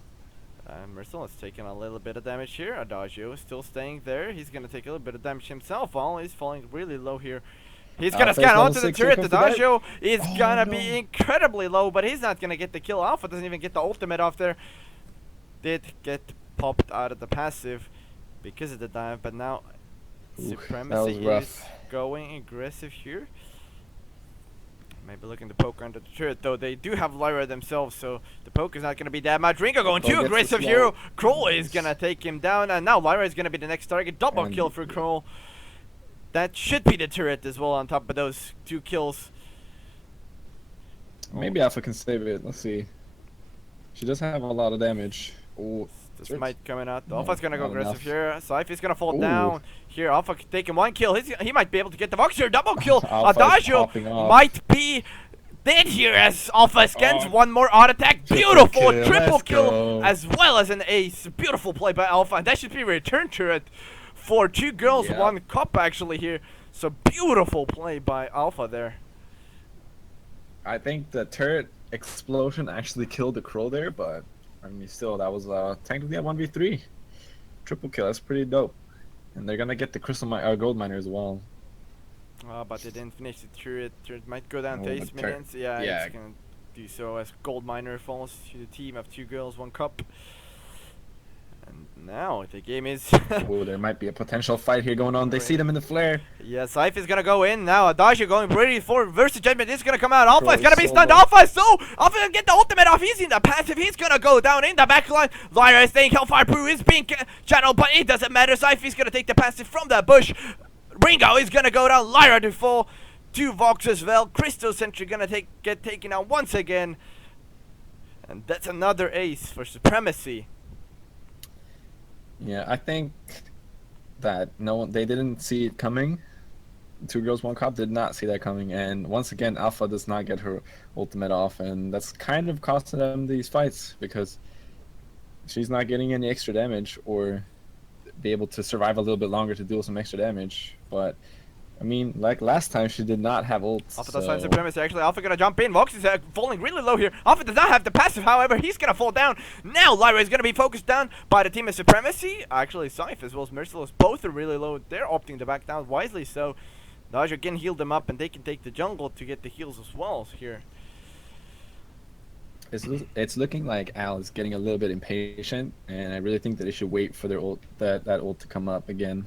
Merciless taking a little bit of damage here. Adagio is still staying there. He's gonna take a little bit of damage himself. All he's falling really low here. He's gonna scan onto the turret. Adagio is gonna be incredibly low, but he's not gonna get the kill. Alpha doesn't even get the ultimate off there. Did get popped out of the passive because of the dive, but now Supremacy is going aggressive here. Maybe looking to poke under the turret, though they do have Lyra themselves, so the poke is not going to be that much. Ringo going too aggressive here. Kroll is going to take him down, and now Lyra is going to be the next target. Double kill for Kroll. That should be the turret as well on top of those 2 kills. Maybe Alpha can save it. Let's see. She does have a lot of damage. Oh, this might coming out. Alpha's gonna go aggressive here. Scythe is gonna fall down here. Alpha taking 1 kill. He might be able to get the Vox here. Double kill. Adagio might be dead here as Alpha scans 1 more auto attack. Beautiful triple kill as well as an ace. Beautiful play by Alpha, and that should be return turret for 2 girls 1 cup actually here. So beautiful play by Alpha there. I think the turret explosion actually killed the Crow there, but I mean, still, that was technically a 1v3. Triple kill, that's pretty dope. And they're gonna get the gold miner as well. But they didn't finish the turret. Turret might go down to 8 minutes. Yeah, it's gonna do so as Gold Miner falls to the team of 2 girls, 1 cup. And now the game is... Oh, there might be a potential fight here going on. They see them in the flare. Yeah, Scythe is gonna go in now. Adagia going ready for versus Judgment. This is gonna come out. Alpha is Bro, gonna be so stunned. low. Alpha is so. Alpha gonna get the ultimate off. He's in the passive. He's gonna go down in the back line. Lyra is staying. Hellfire Brew is being channeled, but it doesn't matter. Scythe is gonna take the passive from the bush. Ringo is gonna go down. Lyra to fall. 2 Vox as well. Crystal Sentry gonna get taken out once again. And that's another ace for Supremacy. Yeah, I think that they didn't see it coming. 2 girls, 1 cup did not see that coming, and once again, Alpha does not get her ultimate off, and that's kind of costing them these fights because she's not getting any extra damage or be able to survive a little bit longer to deal some extra damage. But I mean, like last time, she did not have ult. Alpha does find Supremacy. Actually, Alpha gonna jump in. Vox is falling really low here. Alpha does not have the passive, however, he's gonna fall down. Now Lyra is gonna be focused down by the team of Supremacy. Actually, Scythe as well as Merciless, both are really low. They're opting to back down wisely, so Daja can heal them up, and they can take the jungle to get the heals as well here. It's looking like Al is getting a little bit impatient, and I really think that they should wait for their ult, that ult to come up again.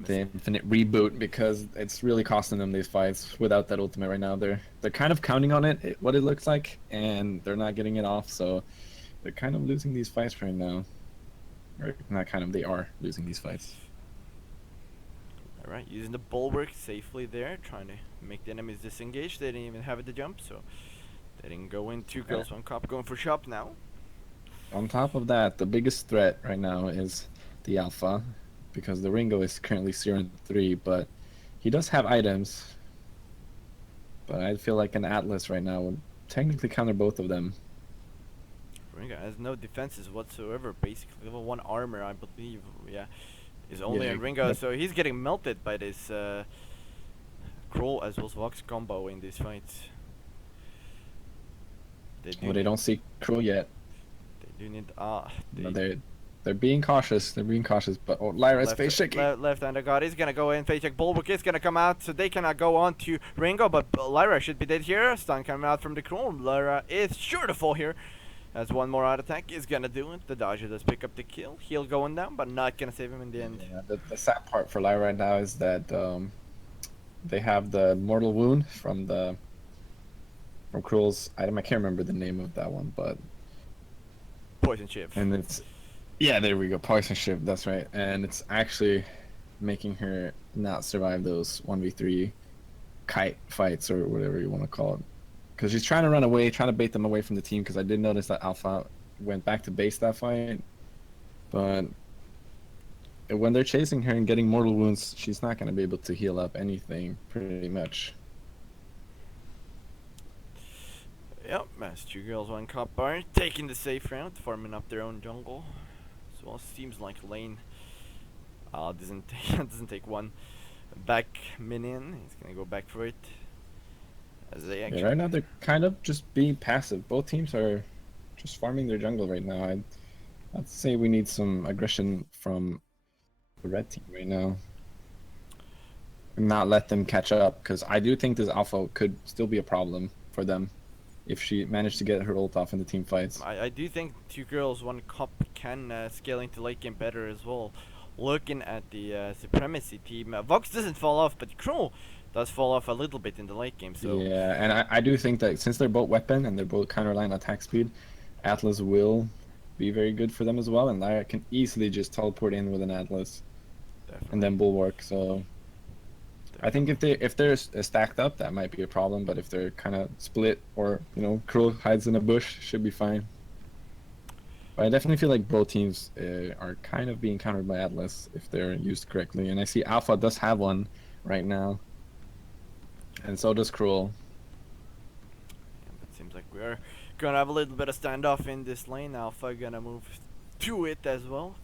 The infinite reboot, because it's really costing them these fights without that ultimate right now. They're kind of counting on it, what it looks like, and they're not getting it off, so they're kind of losing these fights right now. Or not kind of, they are losing these fights. Alright, using the bulwark safely there, trying to make the enemies disengage. They didn't even have it to jump, so they didn't go in. 2 girls, 1 cup going for shop now. On top of that, the biggest threat right now is the Alpha, because the Ringo is currently 0-3, but he does have items. But I feel like an Atlas right now would technically counter both of them. Ringo has no defenses whatsoever, basically. Level 1 armor, I believe, yeah, is only on Ringo, so he's getting melted by this Crawl as well as Vox combo in these fights. They don't see Cruel yet. They do need, they're being cautious. They're being cautious, but Lyra's face shaking. Left-hander God is gonna go in. Face check. Bulwark is gonna come out, so they cannot go on to Ringo. But Lyra should be dead here. Stun coming out from the Crawl. Lyra is sure to fall here, as 1 more out attack is gonna do it. The Dodger does pick up the kill. Heal going down, but not gonna save him in the end. Yeah, the sad part for Lyra right now is that they have the mortal wound from Cruel's item. I can't remember the name of that one, but Poison Shiv. And it's, yeah, there we go, Poison Shiv, that's right. And it's actually making her not survive those 1v3 kite fights or whatever you want to call it. Because she's trying to run away, trying to bait them away from the team, because I did notice that Alpha went back to base that fight. But when they're chasing her and getting mortal wounds, she's not going to be able to heal up anything, pretty much. Yep, as 2 girls, 1 cup are taking the safe route, farming up their own jungle. So it seems like lane doesn't take 1 back minion. He's gonna go back for it. As they actually, right now they're kind of just being passive. Both teams are just farming their jungle right now. I'd say we need some aggression from the red team right now. And not let them catch up, because I do think this Alpha could still be a problem for them if she managed to get her ult off in the team fights. I do think 2 girls, 1 cup can scale into late game better as well. Looking at the Supremacy team, Vox doesn't fall off, but Cruel does fall off a little bit in the late game. So yeah, and I do think that since they're both weapon and they're both counterline attack speed, Atlas will be very good for them as well, and Lyra can easily just teleport in with an Atlas. Definitely. And then Bulwark, so I think if they're stacked up, that might be a problem. But if they're kind of split, or Cruel hides in a bush, should be fine. But I definitely feel like both teams are kind of being countered by Atlas if they're used correctly. And I see Alpha does have one right now, and so does Cruel. Yeah, it seems like we are gonna have a little bit of standoff in this lane. Alpha gonna move to it as well.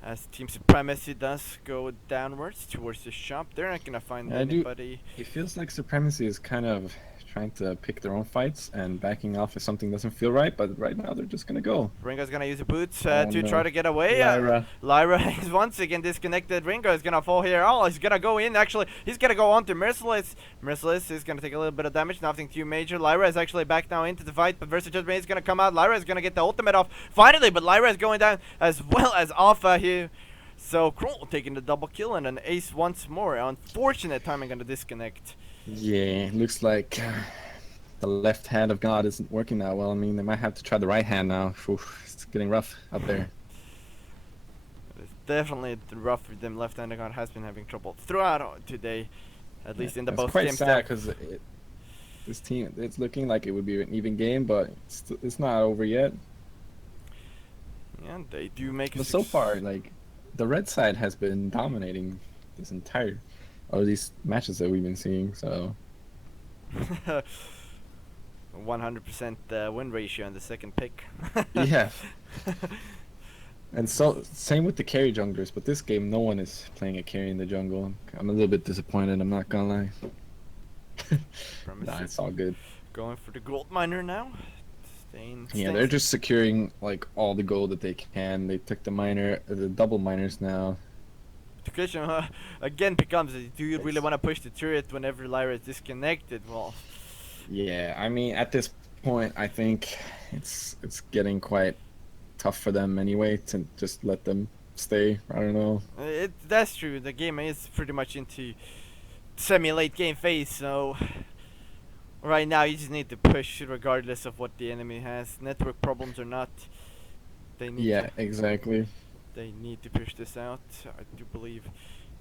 As Team Supremacy does go downwards towards the shop, they're not gonna find anybody. It feels like Supremacy is kind of trying to pick their own fights and backing off if something doesn't feel right. But right now they're just gonna go. Ringo's gonna use the boots Oh, to no. try to get away. Lyra. Lyra is once again disconnected. Ringo is gonna fall here. Oh, he's gonna go in. Actually, he's gonna go on to Merciless. Merciless is gonna take a little bit of damage. Nothing too major. Lyra is actually back now into the fight, but Versus Judgment is gonna come out. Lyra is gonna get the ultimate off finally, but Lyra is going down as well as Alpha here. So Krull taking the double kill and an ace once more. Unfortunate timing on the disconnect. Yeah, looks like the left hand of God isn't working that well. I mean, they might have to try the right hand now. Oof, it's getting rough out there. It's definitely rough for them. Left hand of God has been having trouble throughout today, at least in the both quite games. Sad because this team, it's looking like it would be an even game, but it's not over yet. Yeah, they do make. But so far, like, the red side has been dominating this entire, or these matches that we've been seeing. So 100% win ratio on the second pick. yeah. And so same with the carry junglers, but this game no one is playing a carry in the jungle. I'm a little bit disappointed. I'm not gonna lie. Nah, it's all good. Going for the gold miner now. Yeah, they're just securing like all the gold that they can. They took the double miners now. The question again becomes: do you really want to push the turret whenever Lyra is disconnected? Well, yeah, I mean at this point, I think it's getting quite tough for them anyway to just let them stay. I don't know. That's true. The game is pretty much into semi-late game phase, so right now you just need to push regardless of what the enemy has, network problems or not. They need exactly. They need to push this out. I do believe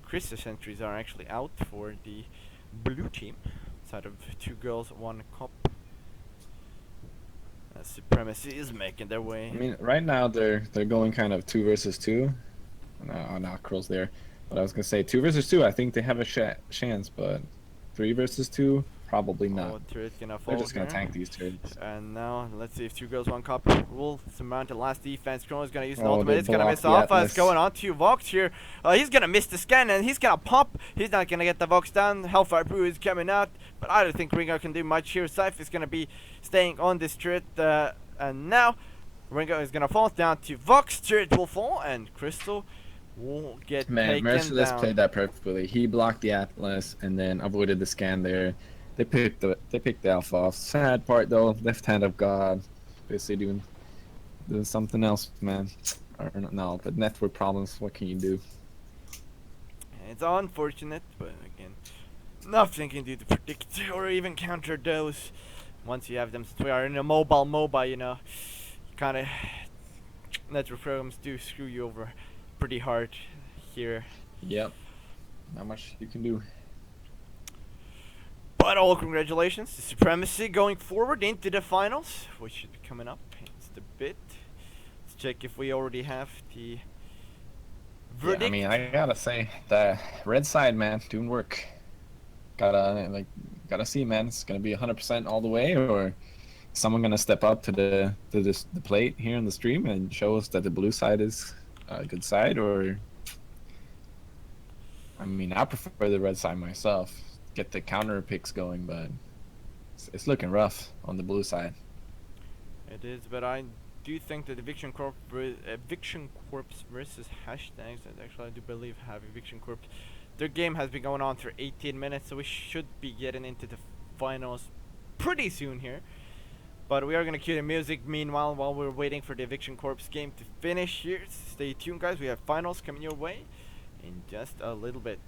Chris's entries are actually out for the blue team, side of 2 girls, 1 cop. Supremacy is making their way. I mean, right now they're going kind of 2 versus 2. No, Krill's there. But I was gonna say 2 versus 2. I think they have a chance, but 3 versus 2, probably not. Oh, turret gonna fall. They're just gonna here. tank these turrets. And now let's see if 2 girls, 1 cop will surmount the last defense. Kron is gonna use an Oh, ultimate. they It's gonna miss blocked the Alpha. It's Atlas. going on to Vox here. He's gonna miss the scan and he's gonna pop. He's not gonna get the Vox down. Hellfire Brew is coming out, but I don't think Ringo can do much here. Scythe is gonna be staying on this turret, and now Ringo is gonna fall down to Vox. Turret will fall and Crystal will get taken Merciless down. played that perfectly. He blocked the Atlas and then avoided the scan there. They picked the Alpha off. Sad part though, left hand of God, basically doing something else, man. Or no, but network problems. What can you do? It's unfortunate, but again, nothing you can do to predict or even counter those. Once you have them, we are in a mobile MOBA, you know, kind of network programs do screw you over pretty hard here. Yep. Not much you can do. But all congratulations to Supremacy going forward into the finals, which should be coming up in just a bit. Let's check if we already have the verdict. Yeah, I mean, I gotta say the red side, man, doing work. Gotta see, man. It's gonna be 100% all the way, or is someone gonna step up to the plate here in the stream and show us that the blue side is a good side, or I mean, I prefer the red side myself. Get the counter picks going, but it's looking rough on the blue side. It is, but I do think that Eviction Corp versus hashtags, that actually I do believe have Eviction Corp. Their game has been going on for 18 minutes, so we should be getting into the finals pretty soon here. But we are gonna cue the music meanwhile while we're waiting for the Eviction Corp's game to finish here. Stay tuned, guys. We have finals coming your way in just a little bit.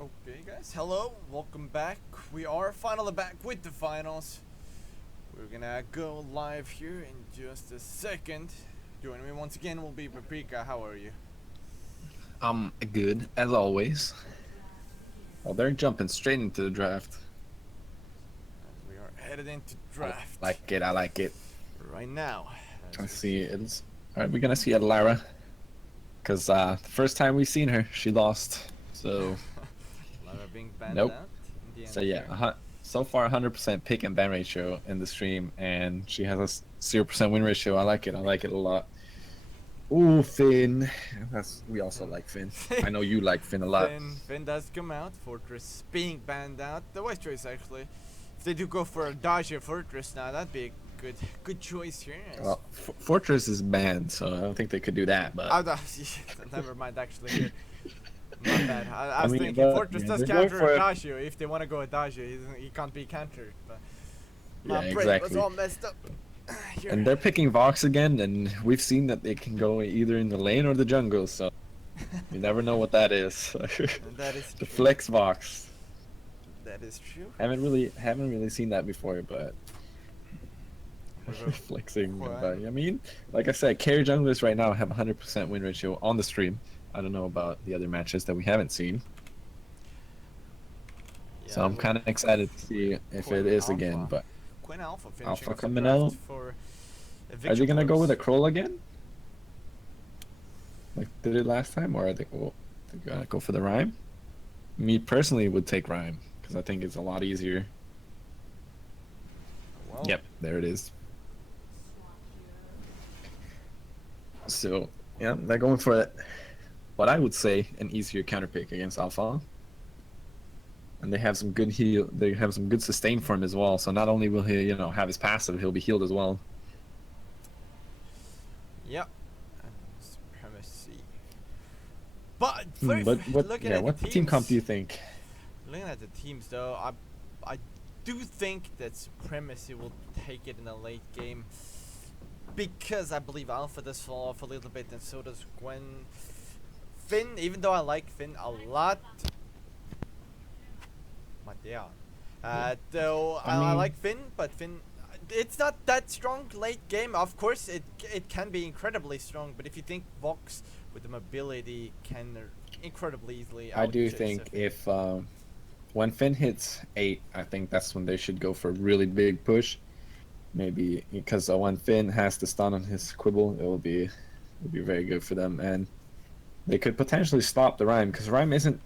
Okay, guys, hello, welcome back. We are finally back with the finals. We're gonna go live here in just a second. Joining me once again will be Paprika. How are you? Good as always. Well, they're jumping straight into the draft. As we are headed into I draft like it. I like it. right now. I see it's. All right, we're gonna see Lara, cause the first time we seen her, she lost. So Lara being banned nope. out in the end So yeah, here. so far 100% pick and ban ratio in the stream, and she has a 0% win ratio. I like it. I like it a lot. Ooh, Finn. We also like Finn. I know you like Finn a lot. Finn does come out. Fortress being banned out. The wise choice actually. If they do go for a Dacia Fortress now, that'd be a good choice here. Well, Fortress is banned, so I don't think they could do that. But never mind actually here. My bad. I was mean, thinking but, Fortress yeah, does they're going counter for it. Adagio. If they want to go Adagio, he can't be countered. But my Yeah, brain exactly. was all messed up. Here. And they're picking Vox again, and we've seen that they can go either in the lane or the jungle, so you never know what that is. And that is The true. flex Vox. That is true. Haven't really seen that before, but flexing. But I mean, like I said, carry junglers right now have 100% win ratio on the stream. I don't know about the other matches that we haven't seen. Yeah, So I'm kind of excited to see if it is again. But Quinn Alpha finishing Alpha off the coming draft out. for Are they gonna go with a Victor Kroll again? Like they did last time, or are they're gonna go for the Rhyme? Me personally would take Rhyme because I think it's a lot easier. Well, Yep, there it is. So yeah, they're going for what I would say an easier counter pick against Alpha. And they have some good heal. They have some good sustain for him as well. So not only will he, have his passive, he'll be healed as well. Yep. And supremacy. But What team comp do you think? Looking at the teams, though, I do think that Supremacy will take it in the late game because I believe Alpha does fall off a little bit, and so does Gwen. Finn, even though I like Finn a lot, though I like Finn, but Finn, it's not that strong late game. Of course, it can be incredibly strong, but if you think Vox with the mobility can incredibly easily I do outchase think a if when Finn hits 8, I think that's when they should go for a really big push. Maybe because when Finn has the stun on his Quibble, it'll be very good for them, and they could potentially stop the Rhyme because Rhyme isn't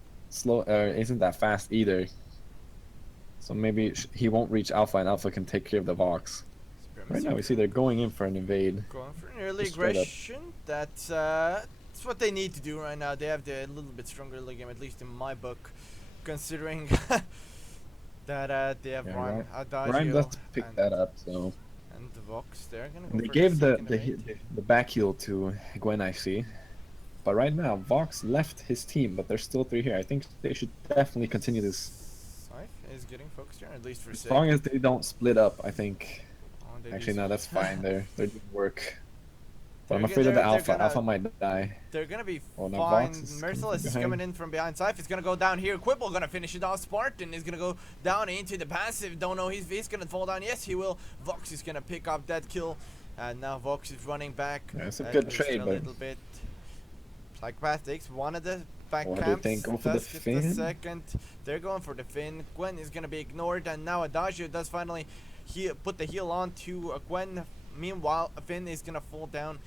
isn't that fast either. So maybe he won't reach Alpha, and Alpha can take care of the Vox. Right now we see they're going in for an invade. Going for an early Just straight up. aggression. That's what they need to do right now. They have the little bit stronger early game, at least in my book, considering that they have Rhyme, Adagio, Rhyme does pick that up, so and the Vox. They're gonna go they for gave the the back heal to Gwen, I see. But right now Vox left his team, but there's still 3 here. I think they should definitely continue this. Scythe is getting focused here, at least for a As second. long as they don't split up, I think. Oh, Actually, no, that's fine. They're doing work. But I'm They're afraid of the Alpha. gonna- Alpha might die. They're gonna be Oh, no, fine. Vox is Merciless is behind. coming in from behind Scythe. It's gonna go down here. Quibble gonna finish it off. Spartan is gonna go down into the passive. Don't know if he's gonna fall down. Yes, he will. Vox is gonna pick up that kill. And now Vox is running back. Yeah, it's a at good least trade, a but little bit. Psychopath takes one of the back Why do you camps. think go for the Does get the Finn? second. They're going for the Finn. Gwen is gonna be ignored, and now Adagio does finally put the heal on to Gwen. Meanwhile, Finn is gonna fall down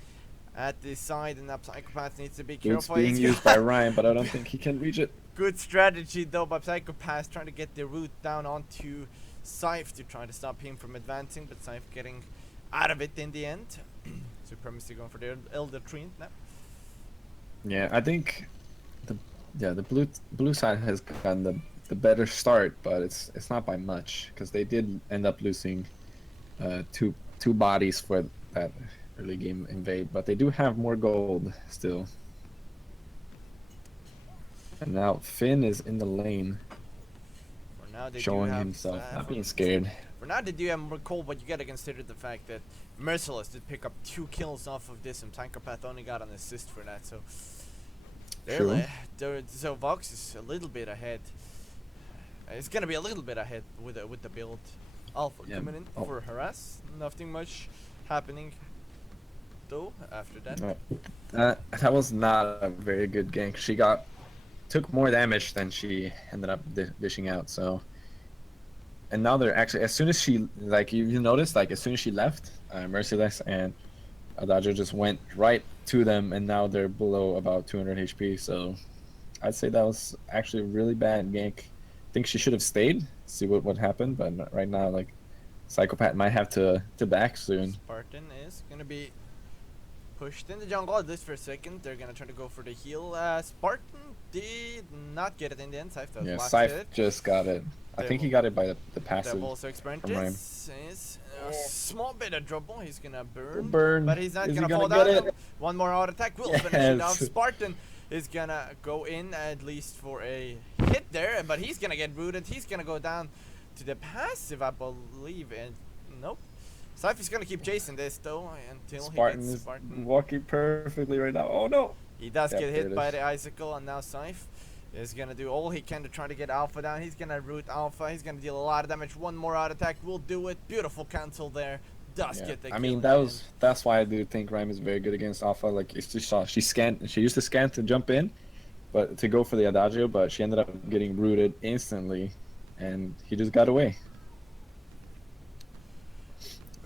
at the side, and that Psychopath needs to be It's careful. being He's used by Ryan, but I don't think he can reach it. Good strategy though by Psychopath, trying to get the root down onto Scythe to try to stop him from advancing, but Scythe getting out of it in the end. Supremacy going for the Elder Treant now. Yeah, I think the blue side has gotten the better start, but it's not by much because they did end up losing two bodies for that early game invade, but they do have more gold still. And now Finn is in the lane, For now, they showing do have, himself, not being scared. For now, they do have more cold, but you gotta consider the fact that Merciless did pick up 2 kills off of this, and Psychopath only got an assist for that, so True. So Vox is a little bit ahead. It's gonna be a little bit ahead with the build. Alpha Yeah. coming in Oh. for harass. Nothing much happening though after that. That was not a very good gank. She took more damage than she ended up dishing out. So, and now they're actually, as soon as she, like, you noticed, like as soon as she left, Merciless and Adagio just went right to them, and now they're below about 200 HP. So I'd say that was actually a really bad gank. I think she should have stayed, see what happened, but right now, like, Psychopath might have to back soon. Spartan is gonna be pushed in the jungle at least for a second. They're gonna try to go for the heal. Spartan did not get it in the end. Scythe does Yeah, last Scythe hit. just got it. I think he got it by the passive. They've also experienced from Rhyme. this. Is a small bit of trouble. He's gonna burn. Burn. But he's not Is he gonna fall gonna down. get it? One more auto attack will finish it off. Yes. Spartan is gonna go in at least for a hit there, but he's gonna get rooted. He's gonna go down to the passive, I believe, and nope. Scythe is gonna keep chasing this though until Spartan he gets is Spartan. walking perfectly right now. Oh no! He does Yep, get there hit it by is. the icicle, and now Scythe is gonna do all he can to try to get Alpha down. He's gonna root Alpha. He's gonna deal a lot of damage. One more auto attack will do it. Beautiful cancel there. Does Yeah. get the I kill mean, in the end. that's why I do think Rhyme is very good against Alpha. Like, it's just she used to scan to jump in, but to go for the Adagio, but she ended up getting rooted instantly, and he just got away.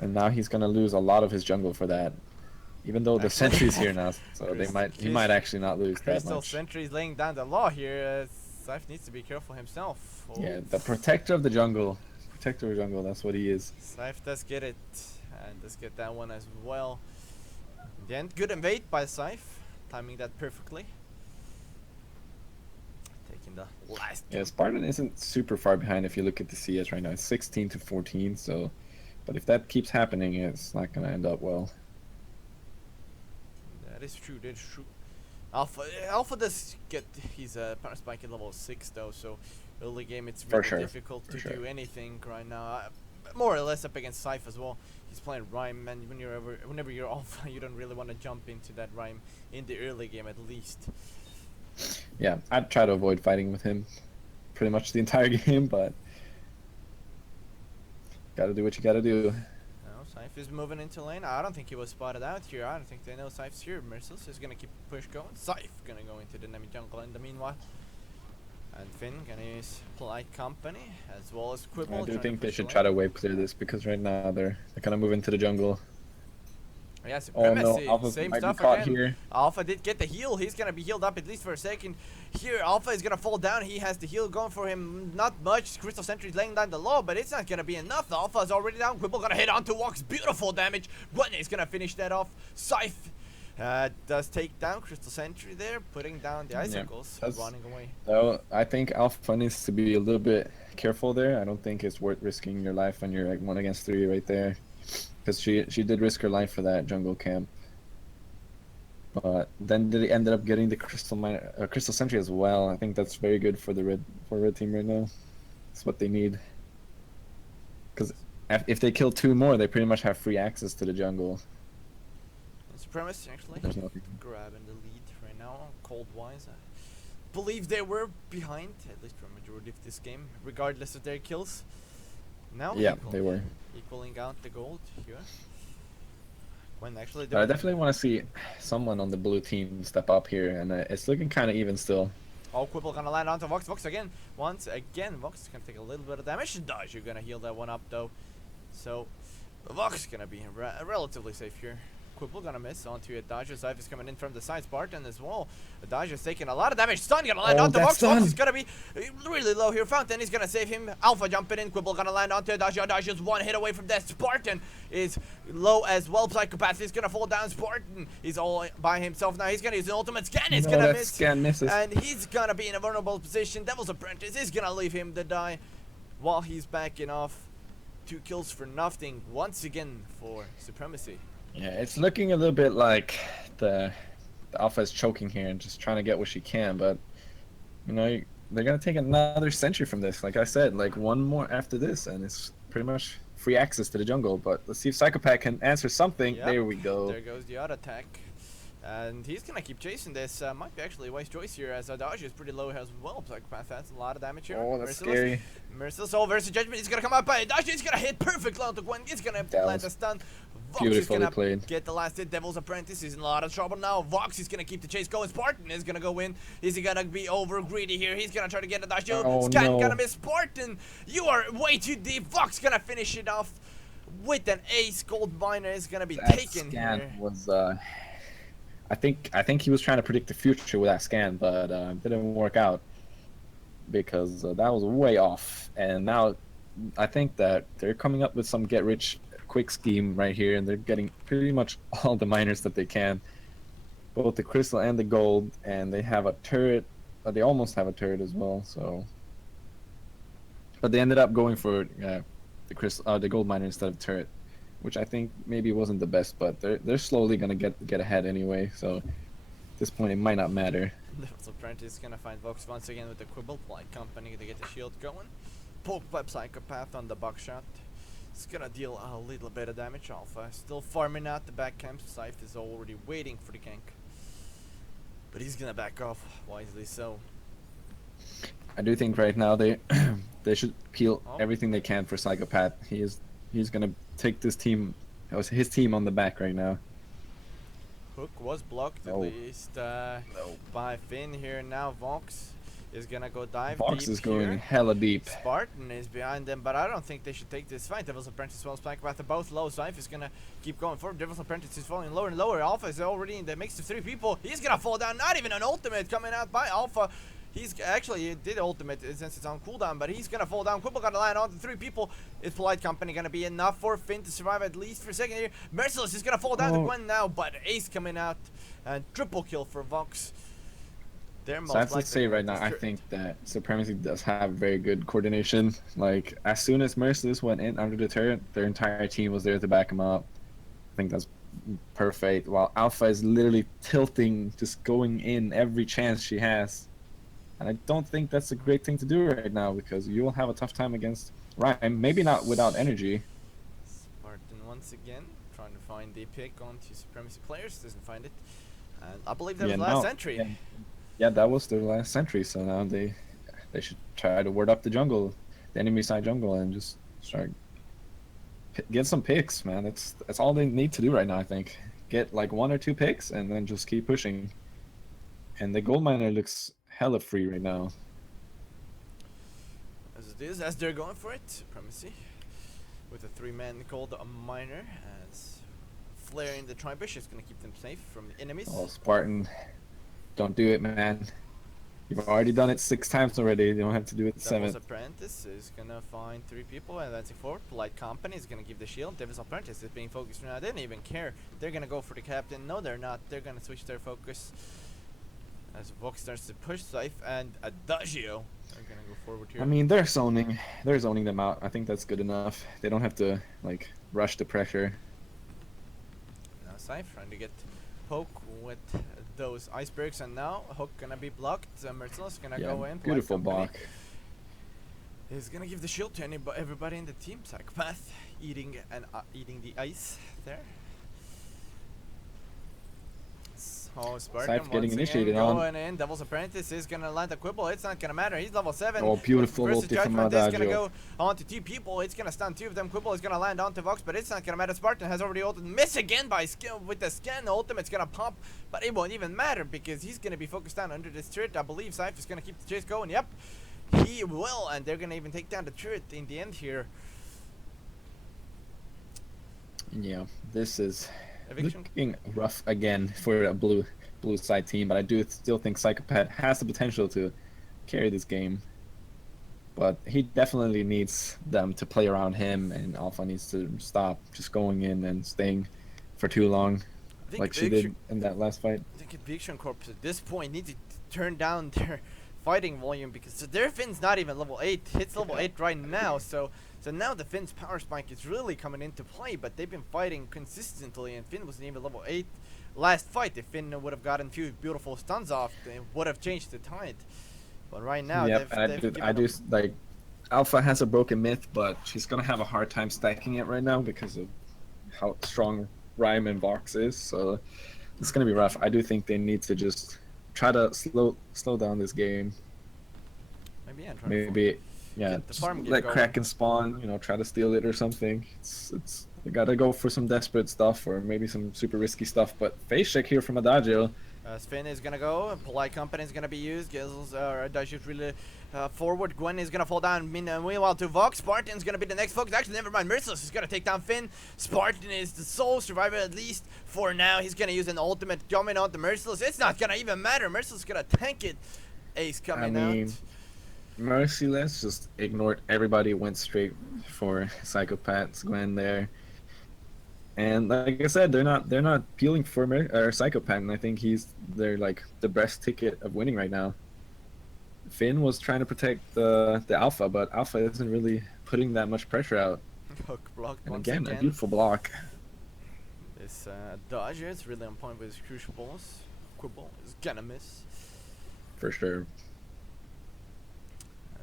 And now he's gonna lose a lot of his jungle for that, even though the Actually- sentry's here now, so he might actually not lose that Crystal much. Sentry's laying down the law here. Scythe needs to be careful himself. Oh. Yeah, the protector of the jungle. Protector of jungle, that's what he is. Scythe does get it, and does get that one as well. In the end, good invade by Scythe, timing that perfectly. Taking the last. Yeah, Spartan isn't super far behind if you look at the CS right now. It's 16 to 14, so... But if that keeps happening, it's not going to end up well. That is true, that is true. Alpha does get his power spike at level 6 though, so early game it's For really sure, difficult for to sure. do anything right now. More or less up against Scythe as well. He's playing Rhyme, and whenever you're Alpha, you don't really want to jump into that Rhyme in the early game at least. Yeah, I'd try to avoid fighting with him pretty much the entire game, but... Gotta do what you gotta do. Now Scythe is moving into lane. I don't think he was spotted out here. I don't think they know Scythe's here. Merciless is gonna keep push going. Scythe gonna go into the enemy jungle in the meanwhile. And Finn gonna use Polite Company as well as Quibble. I do trying to think they push should the try lane. to wave clear this, because right now they're gonna move into the jungle. Yeah, Oh no, Supremacy. Alpha Same might be stuff caught again. here. Alpha did get the heal. He's gonna be healed up at least for a second. Here, Alpha is gonna fall down. He has the heal going for him. Not much. Crystal Sentry's laying down the law, but it's not gonna be enough. Alpha is already down. Quibble gonna hit onto Walk's beautiful damage. Gwen is gonna finish that off. Scythe does take down Crystal Sentry there, putting down the icicles, that's- running away. So I think Alpha needs to be a little bit careful there. I don't think it's worth risking your life when you're like 1 against 3 right there, because she did risk her life for that jungle camp. But then they ended up getting the Crystal Sentry as well. I think that's very good for the red team right now. That's what they need. Because if they kill 2 more, they pretty much have free access to the jungle. And Supremacy actually There's nothing. grabbing the lead right now. Cold wise, I believe they were behind at least for a majority of this game, regardless of their kills. Now Yeah, they were. equaling out the gold here. When actually But I definitely want to see someone on the blue team step up here, and it's looking kind of even still. oh, Quibble gonna land onto Vox. Vox again. Once again, Vox is gonna take a little bit of damage. Dodge, you're gonna heal that one up though. So Vox is gonna be relatively safe here. Quibble gonna miss onto a Dodge. Scythe is coming in from the side. Spartan as well. The Dodge is taking a lot of damage. Stun gonna land Oh, onto that's Vox. Vox stun. is gonna be really low here. Fountain is gonna save him. Alpha jumping in. Quibble gonna land onto a Dodge. Dodge is 1 hit away from death. Spartan is low as well. Psychopath is gonna fall down. Spartan is all by himself now. He's gonna use an ultimate scan. He's No, gonna that miss. scan misses. And he's gonna be in a vulnerable position. Devil's Apprentice is gonna leave him to die while he's backing off. 2 kills for nothing once again for Supremacy. Yeah, it's looking a little bit like the Alpha is choking here and just trying to get what she can, but you know, they're gonna take another century from this. Like I said, like 1 more after this, and it's pretty much free access to the jungle. But let's see if Psychopath can answer something. Yep, There we go. There goes the auto attack. And he's gonna keep chasing this. Might be actually a wise choice here, as Adagio is pretty low as well. Psychopath has a lot of damage here. Oh, that's scary. Merciless versus Judgment. He's gonna come out by Adagio. He's gonna hit perfect onto Gwen. He's gonna land a stun. Vox is gonna get the last hit. Devil's Apprentice is in a lot of trouble now. Vox is gonna keep the chase going. Spartan is gonna go in. Is he gonna be over greedy here? He's gonna try to get Adagio. Oh, Scan no. gonna miss Spartan. You are way too deep. Vox gonna finish it off with an ace. Gold Miner is gonna be taken here. Was I think he was trying to predict the future with that scan, but didn't work out because that was way off. And now I think that they're coming up with some get-rich-quick scheme right here, and they're getting pretty much all the miners that they can, both the crystal and the gold, and they have a turret. They almost have a turret as well. So, but they ended up going for the gold miner instead of turret, which I think maybe wasn't the best, but they're slowly gonna get ahead anyway. So at this point, it might not matter. Devil's Apprentice is gonna find Vox once again with the Quibble Light Company to get the shield going. Poke by Psychopath on the buckshot. It's gonna deal a little bit of damage. Alpha still farming out the back camp. Scythe is already waiting for the gank, but he's gonna back off wisely. So I do think right now they should peel everything they can for Psychopath. He's gonna take this team, his team on the back right now. Hook was blocked at least by Finn here. Now Vox is gonna go dive Vox deep is going here. hella deep. Spartan is behind them, but I don't think they should take this fight. Devil's Apprentice as well as Psychopath are both low. Scythe is gonna keep going forward. Devil's Apprentice is falling lower and lower. Alpha is already in the mix of 3 people. He's gonna fall down. Not even an ultimate coming out by Alpha. He's actually did ultimate since it's on cooldown, but he's gonna fall down. Quibble gotta land on the 3 people. Is Polite Company gonna be enough for Finn to survive at least for a second here? Merciless is gonna fall down to Gwen now, but Ace coming out and triple kill for Vox. So let's say right now, I think that Supremacy does have very good coordination. Like as soon as Merciless went in under the turret, their entire team was there to back him up. I think that's perfect. While Alpha is literally tilting, just going in every chance she has. And I don't think that's a great thing to do right now because you will have a tough time against Rhyme. Maybe not without energy. Spartan once again trying to find the pick onto Supremacy players. Doesn't find it. And I believe that was last entry. Yeah, that was their last entry. So now they should try to ward up the jungle, the enemy side jungle, and just start get some picks, man. That's all they need to do right now. I think get like 1 or 2 picks and then just keep pushing. And the gold miner looks hella free right now. As it is, as they're going for it, Supremacy with a 3-man called a miner, as Flare in the Tribush is going to keep them safe from the enemies. Oh, Spartan, don't do it, man. You've already done it 6 times already. You don't have to do it 7th. Devil's Apprentice is going to find 3 people and that's it forward. Polite Company is going to give the shield. Devil's Apprentice is being focused now. They didn't even care. They're going to go for the captain. No, they're not. They're going to switch their focus. As Vox starts to push Scythe and Adagio are gonna go forward here. I mean, they're zoning them out. I think that's good enough. They don't have to like rush the pressure. Now Scythe trying to get poke with those icebergs, and now Hook gonna be blocked. Merciless gonna go in. Beautiful block. He's gonna give the shield to everybody in the team. Psychopath eating the ice there. Oh, Spartan getting initiated on. Going in. Devil's Apprentice is gonna land a Quibble. It's not gonna matter. He's level 7. Oh, beautiful ulti from Judgment is gonna Adagio. go onto 2 people. It's gonna stun 2 of them. Quibble is gonna land onto Vox, but it's not gonna matter. Spartan has already ulted. Miss again by skill with the scan. The ultimate's gonna pop, but it won't even matter because he's gonna be focused down under this turret. I believe Scythe is gonna keep the chase going. Yep, he will, and they're gonna even take down the turret in the end here. Yeah, this is Eviction. looking rough again for a blue side team, but I do still think Psychopath has the potential to carry this game. But he definitely needs them to play around him, and Alpha needs to stop just going in and staying for too long, like she did in that last fight. I think Eviction Corps at this point need to turn down their fighting volume because their Finn's not even level 8. It's level 8 right now, so now the Finn's power spike is really coming into play, but they've been fighting consistently, and Finn wasn't even level 8 last fight. If Finn would have gotten a few beautiful stuns off, it would have changed the tide. But right now, I do like Alpha has a broken myth, but she's gonna have a hard time stacking it right now because of how strong Rhyme and Vox is. So it's gonna be rough. I do think they need to just try to slow down this game. Maybe Maybe, yeah, get the just farm game let going. Kraken spawn. You know, try to steal it or something. It's they gotta go for some desperate stuff or maybe some super risky stuff. But face check here from Adagio. Sven is gonna go, and Polite Company is gonna be used. Gizzles Adagio really forward. Gwen is gonna fall down. Meanwhile, to Vox, Spartan's gonna be the next focus. Actually, never mind. Merciless is gonna take down Finn. Spartan is the sole survivor, at least for now. He's gonna use an ultimate coming on the Merciless. It's not gonna even matter. Merciless is gonna tank it. Ace coming out. Merciless just ignored everybody, went straight for Psychopath's Gwen there. And like I said, they're not peeling for Psychopath, and I think they're like the best ticket of winning right now. Finn was trying to protect the Alpha, but Alpha isn't really putting that much pressure out. Hook blocked And once again, a beautiful block. This Dodger is really on point with his crucial balls. Quibble is gonna miss. For sure.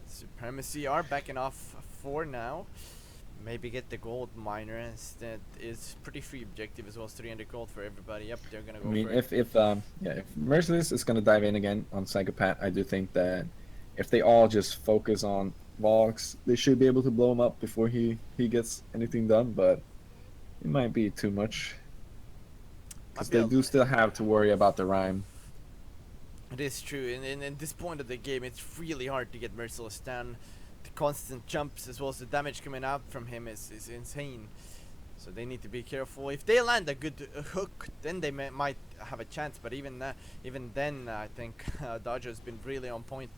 Supremacy are backing off for now. Maybe get the gold miner instead. Is pretty free objective as well as 300 gold for everybody. Yep, they're gonna go. I mean, for if Merciless is gonna dive in again on Psychopath, I do think that if they all just focus on Vox, they should be able to blow him up before he gets anything done. But it might be too much because they do still have to worry about the rhyme. It is true, and at this point of the game, it's really hard to get Merciless down. The constant jumps as well as the damage coming out from him is insane. So they need to be careful. If they land a good hook, then they might have a chance. But even then, I think Dodger's been really on point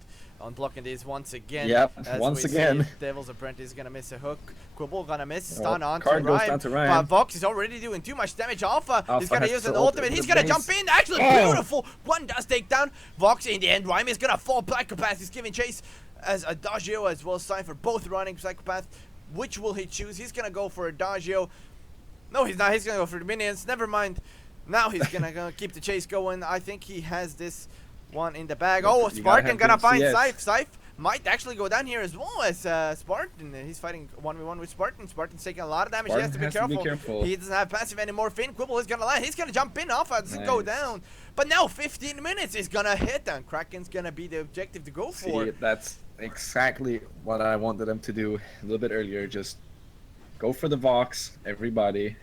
on blocking these once again. Yep, once again. Devil's Apprentice is gonna miss a hook. Quibble gonna miss. Stun on to Ryan. But Vox is already doing too much damage. Alpha is gonna use an ultimate. He's gonna jump in. Actually, beautiful. One does take down Vox in the end. Rhyme is gonna fall. Psychopath is giving chase as Adagio as well as time for both running Psychopath. Which will he choose? He's gonna go for Adagio. No, he's not. He's gonna go for the minions. Never mind. Now he's gonna keep the chase going. I think he has this one in the bag. Oh, Spartan gonna find Scythe. Scythe might actually go down here as well as Spartan. He's fighting 1v1 with Spartan. Spartan's taking a lot of damage. He has to be careful. He doesn't have passive anymore. Finn Quibble is gonna land. He's gonna jump in. Alpha doesn't go down. But now 15 minutes is gonna hit, and Kraken's gonna be the objective to go for. See, that's exactly what I wanted them to do a little bit earlier. Just go for the Vox, everybody,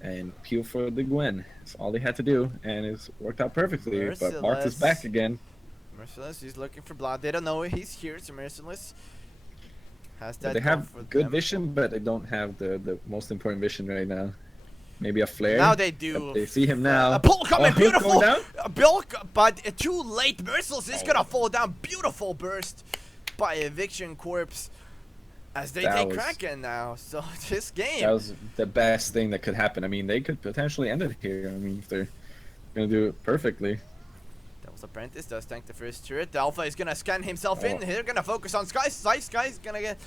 and peel for the Gwen. That's all they had to do, and it's worked out perfectly. Merciless. But Vox is back again. Merciless, he's looking for blood. They don't know he's here, so Merciless has that. They have good vision, but they don't have the most important vision right now. Maybe a flare. Now they do. But they see him now. A pull coming, beautiful. A bulk, but too late. Merciless is gonna fall down. Beautiful burst by Eviction Corpse as they take Kraken now. So this game. That was the best thing that could happen. I mean, they could potentially end it here. I mean, if they're gonna do it perfectly. Devil's Apprentice does tank the first turret. The Alpha is gonna scan himself in. They're gonna focus on Sky. Sky's gonna get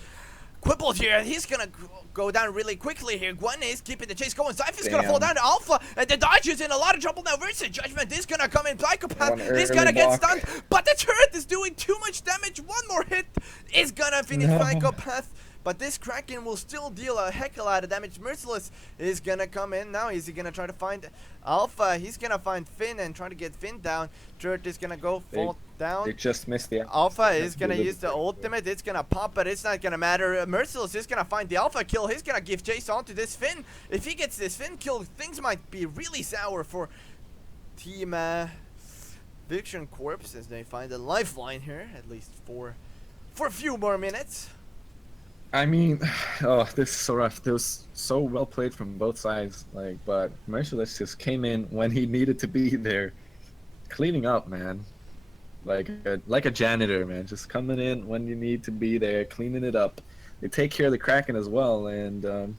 quibbled here. He's gonna go down really quickly here. Gwen is keeping the chase going. Scythe is gonna fall down to Alpha, and the Dodge is in a lot of trouble now. Versus Judgment is gonna come in. Psychopath is gonna get stunned, but the turret is doing too much damage. One more hit is gonna finish Psychopath. But this Kraken will still deal a heck of a lot of damage. Merciless is gonna come in now. Is he gonna try to find Alpha? He's gonna find Finn and try to get Finn down. Turret is gonna go fall down. They just missed the Alpha is gonna use the ultimate. It's gonna pop, but it's not gonna matter. Merciless is gonna find the Alpha kill. He's gonna give chase onto this Finn. If he gets this Finn kill, things might be really sour for Team Eviction Corpse as they find a lifeline here, at least for a few more minutes. I mean, oh, this is so rough. It was so well played from both sides. Like, but Merciless just came in when he needed to be there, cleaning up, man. Like a janitor, man. Just coming in when you need to be there, cleaning it up. They take care of the Kraken as well, and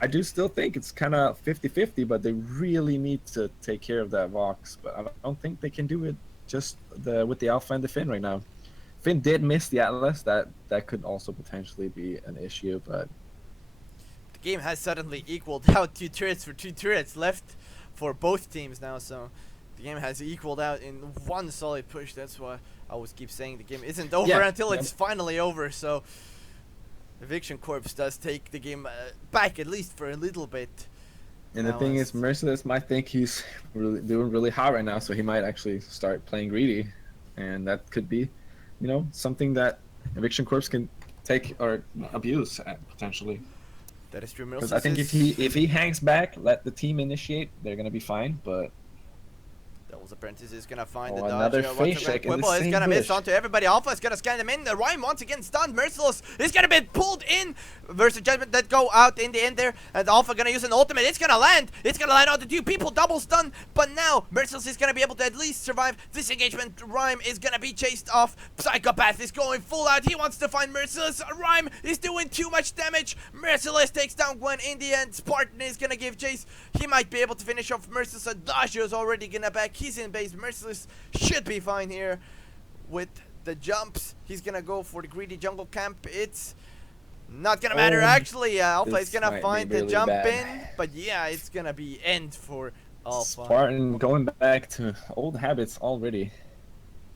I do still think it's kind of 50-50, but they really need to take care of that Vox. But I don't think they can do it just with the Alpha and the Finn right now. Finn did miss the Atlas. That could also potentially be an issue, but the game has suddenly equaled out. 2 turrets for 2 turrets left for both teams now, so the game has equaled out in one solid push. That's why I always keep saying the game isn't over until it's finally over. So Eviction Corpse does take the game back, at least for a little bit. And the thing is, Merciless might think he's really doing really hot right now, so he might actually start playing greedy, and that could be, something that Eviction Corps can take or abuse potentially. That is true. Because I think if he hangs back, let the team initiate, they're gonna be fine. But Devil's Apprentice is gonna find the dodge. Another face check in the Quibble is same gonna bush. miss onto everybody. Alpha is gonna scan them in. The Rhyme once again stunned. Merciless is gonna be pulled in versus Judgment that go out in the end there. And Alpha gonna use an ultimate. It's gonna land. It's gonna land onto two people. Double stun. But now Merciless is gonna be able to at least survive this engagement. Rhyme is gonna be chased off. Psychopath is going full out. He wants to find Merciless. Rhyme is doing too much damage. Merciless takes down Gwen in the end. Spartan is gonna give chase. He might be able to finish off Merciless. Adagio is already gonna back. He's in base. Merciless should be fine here with the jumps. He's gonna go for the greedy jungle camp. It's not gonna matter actually. Alpha is gonna find the jump in, but yeah, it's gonna be end for Alpha. Spartan going back to old habits already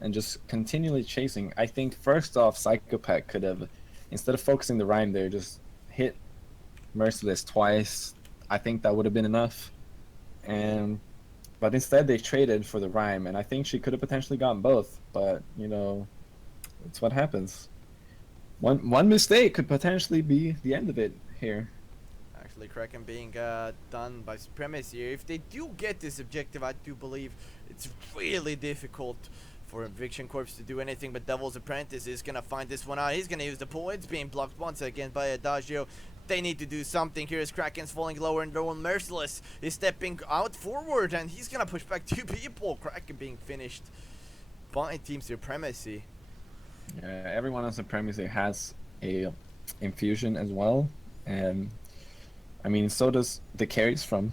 and just continually chasing. I think first off, Psychopath could have, instead of focusing the Rhyme there, just hit Merciless twice. I think that would have been enough. But instead they traded for the Rhyme, and I think she could have potentially gotten both. But it's what happens. One mistake could potentially be the end of it here. Actually, Kraken being done by Supremacy here. If they do get this objective, I do believe it's really difficult for Eviction Corps to do anything. But Devil's Apprentice is gonna find this one out. He's gonna use the pull. It's being blocked once again by Adagio. They need to do something here as Kraken's falling lower and lower. Merciless is stepping out forward and he's gonna push back two people. Kraken being finished by Team Supremacy. Yeah, everyone on Supremacy has a infusion as well, and I mean so does the carries from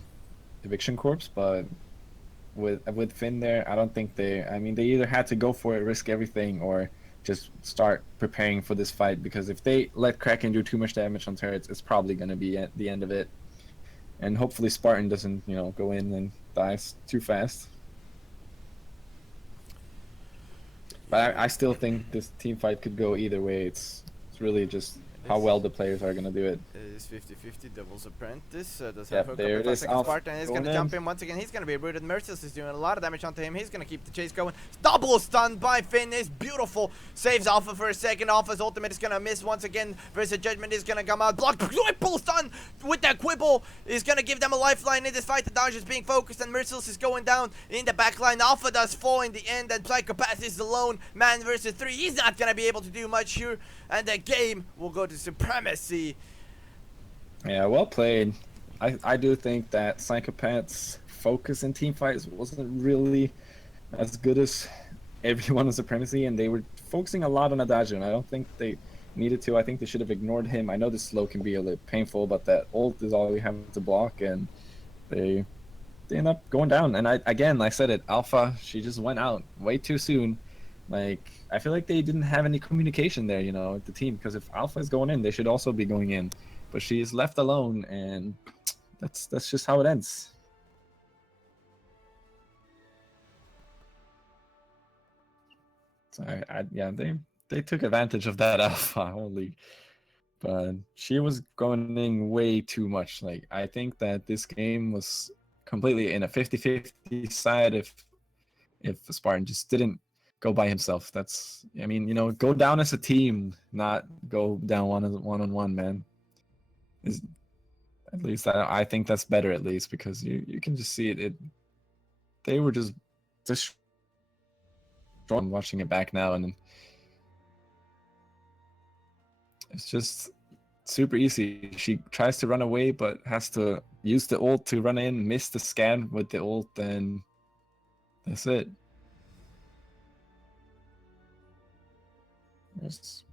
Eviction Corps, but with Finn there, I don't think they either had to go for it, risk everything, or just start preparing for this fight, because if they let Kraken do too much damage on turrets, it's probably going to be at the end of it. And hopefully Spartan doesn't, go in and dies too fast. But I still think this team fight could go either way. It's really just how well the players are going to do it. It is 50-50. Devil's Apprentice does Yep, have there it is. Spartan is going to jump in once again. He's going to be rooted. Merciless is doing a lot of damage onto him. He's going to keep the chase going. Double stun by Finn is beautiful. Saves Alpha for a second. Alpha's ultimate is going to miss once again. Versus Judgment is going to come out. Blocked. Triple stun with that Quibble is going to give them a lifeline in this fight. The dodge is being focused and Merciless is going down in the backline. Alpha does fall in the end and Psychopath is alone. Man versus 3. He's not going to be able to do much here. And the game will go to Supremacy. Yeah, well played. I do think that Psychopath's focus in team fights wasn't really as good as everyone in Supremacy, and they were focusing a lot on Adagio, and I don't think they needed to. I think they should have ignored him. I know the slow can be a little painful, but that ult is all we have to block, and they end up going down. And I said it, Alpha, she just went out way too soon. Like, I feel like they didn't have any communication there, with the team, because if Alpha is going in, they should also be going in. But she is left alone, and that's just how it ends. So they took advantage of that Alpha, holy. But she was going in way too much. Like, I think that this game was completely in a 50-50 side if Spartan just didn't go by himself. That's, go down as a team, not go down one-on-one, man. At least I think that's better, at least, because you can just see it. They were just I'm watching it back now, and it's just super easy. She tries to run away, but has to use the ult to run in, miss the scan with the ult, and that's it. Yes.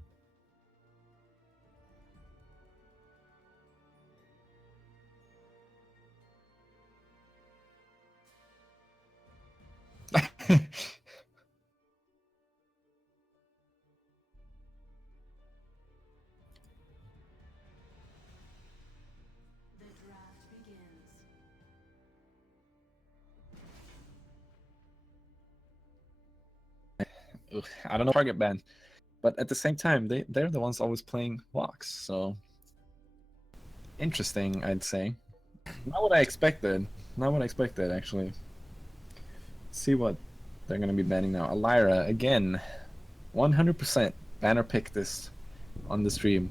I don't know target ban, but at the same time, they're the ones always playing walks, so interesting, I'd say. Not what I expected. Not what I expected, actually. Let's see what they're going to be banning now. Elira, again, 100% banner pick this on the stream.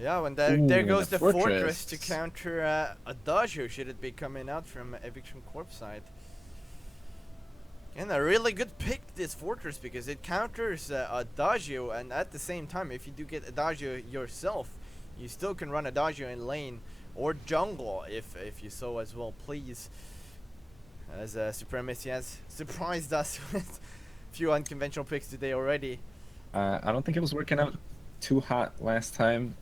Yeah, when Ooh, there and a goes the fortress to fortress. counter Adagio should it be coming out from Eviction Corp side. And a really good pick, this fortress, because it counters Adagio, and at the same time, if you do get Adagio yourself, you still can run Adagio in lane or jungle if you so as well please. As Supremacy has surprised us with a few unconventional picks today already. I don't think it was working out too hot last time.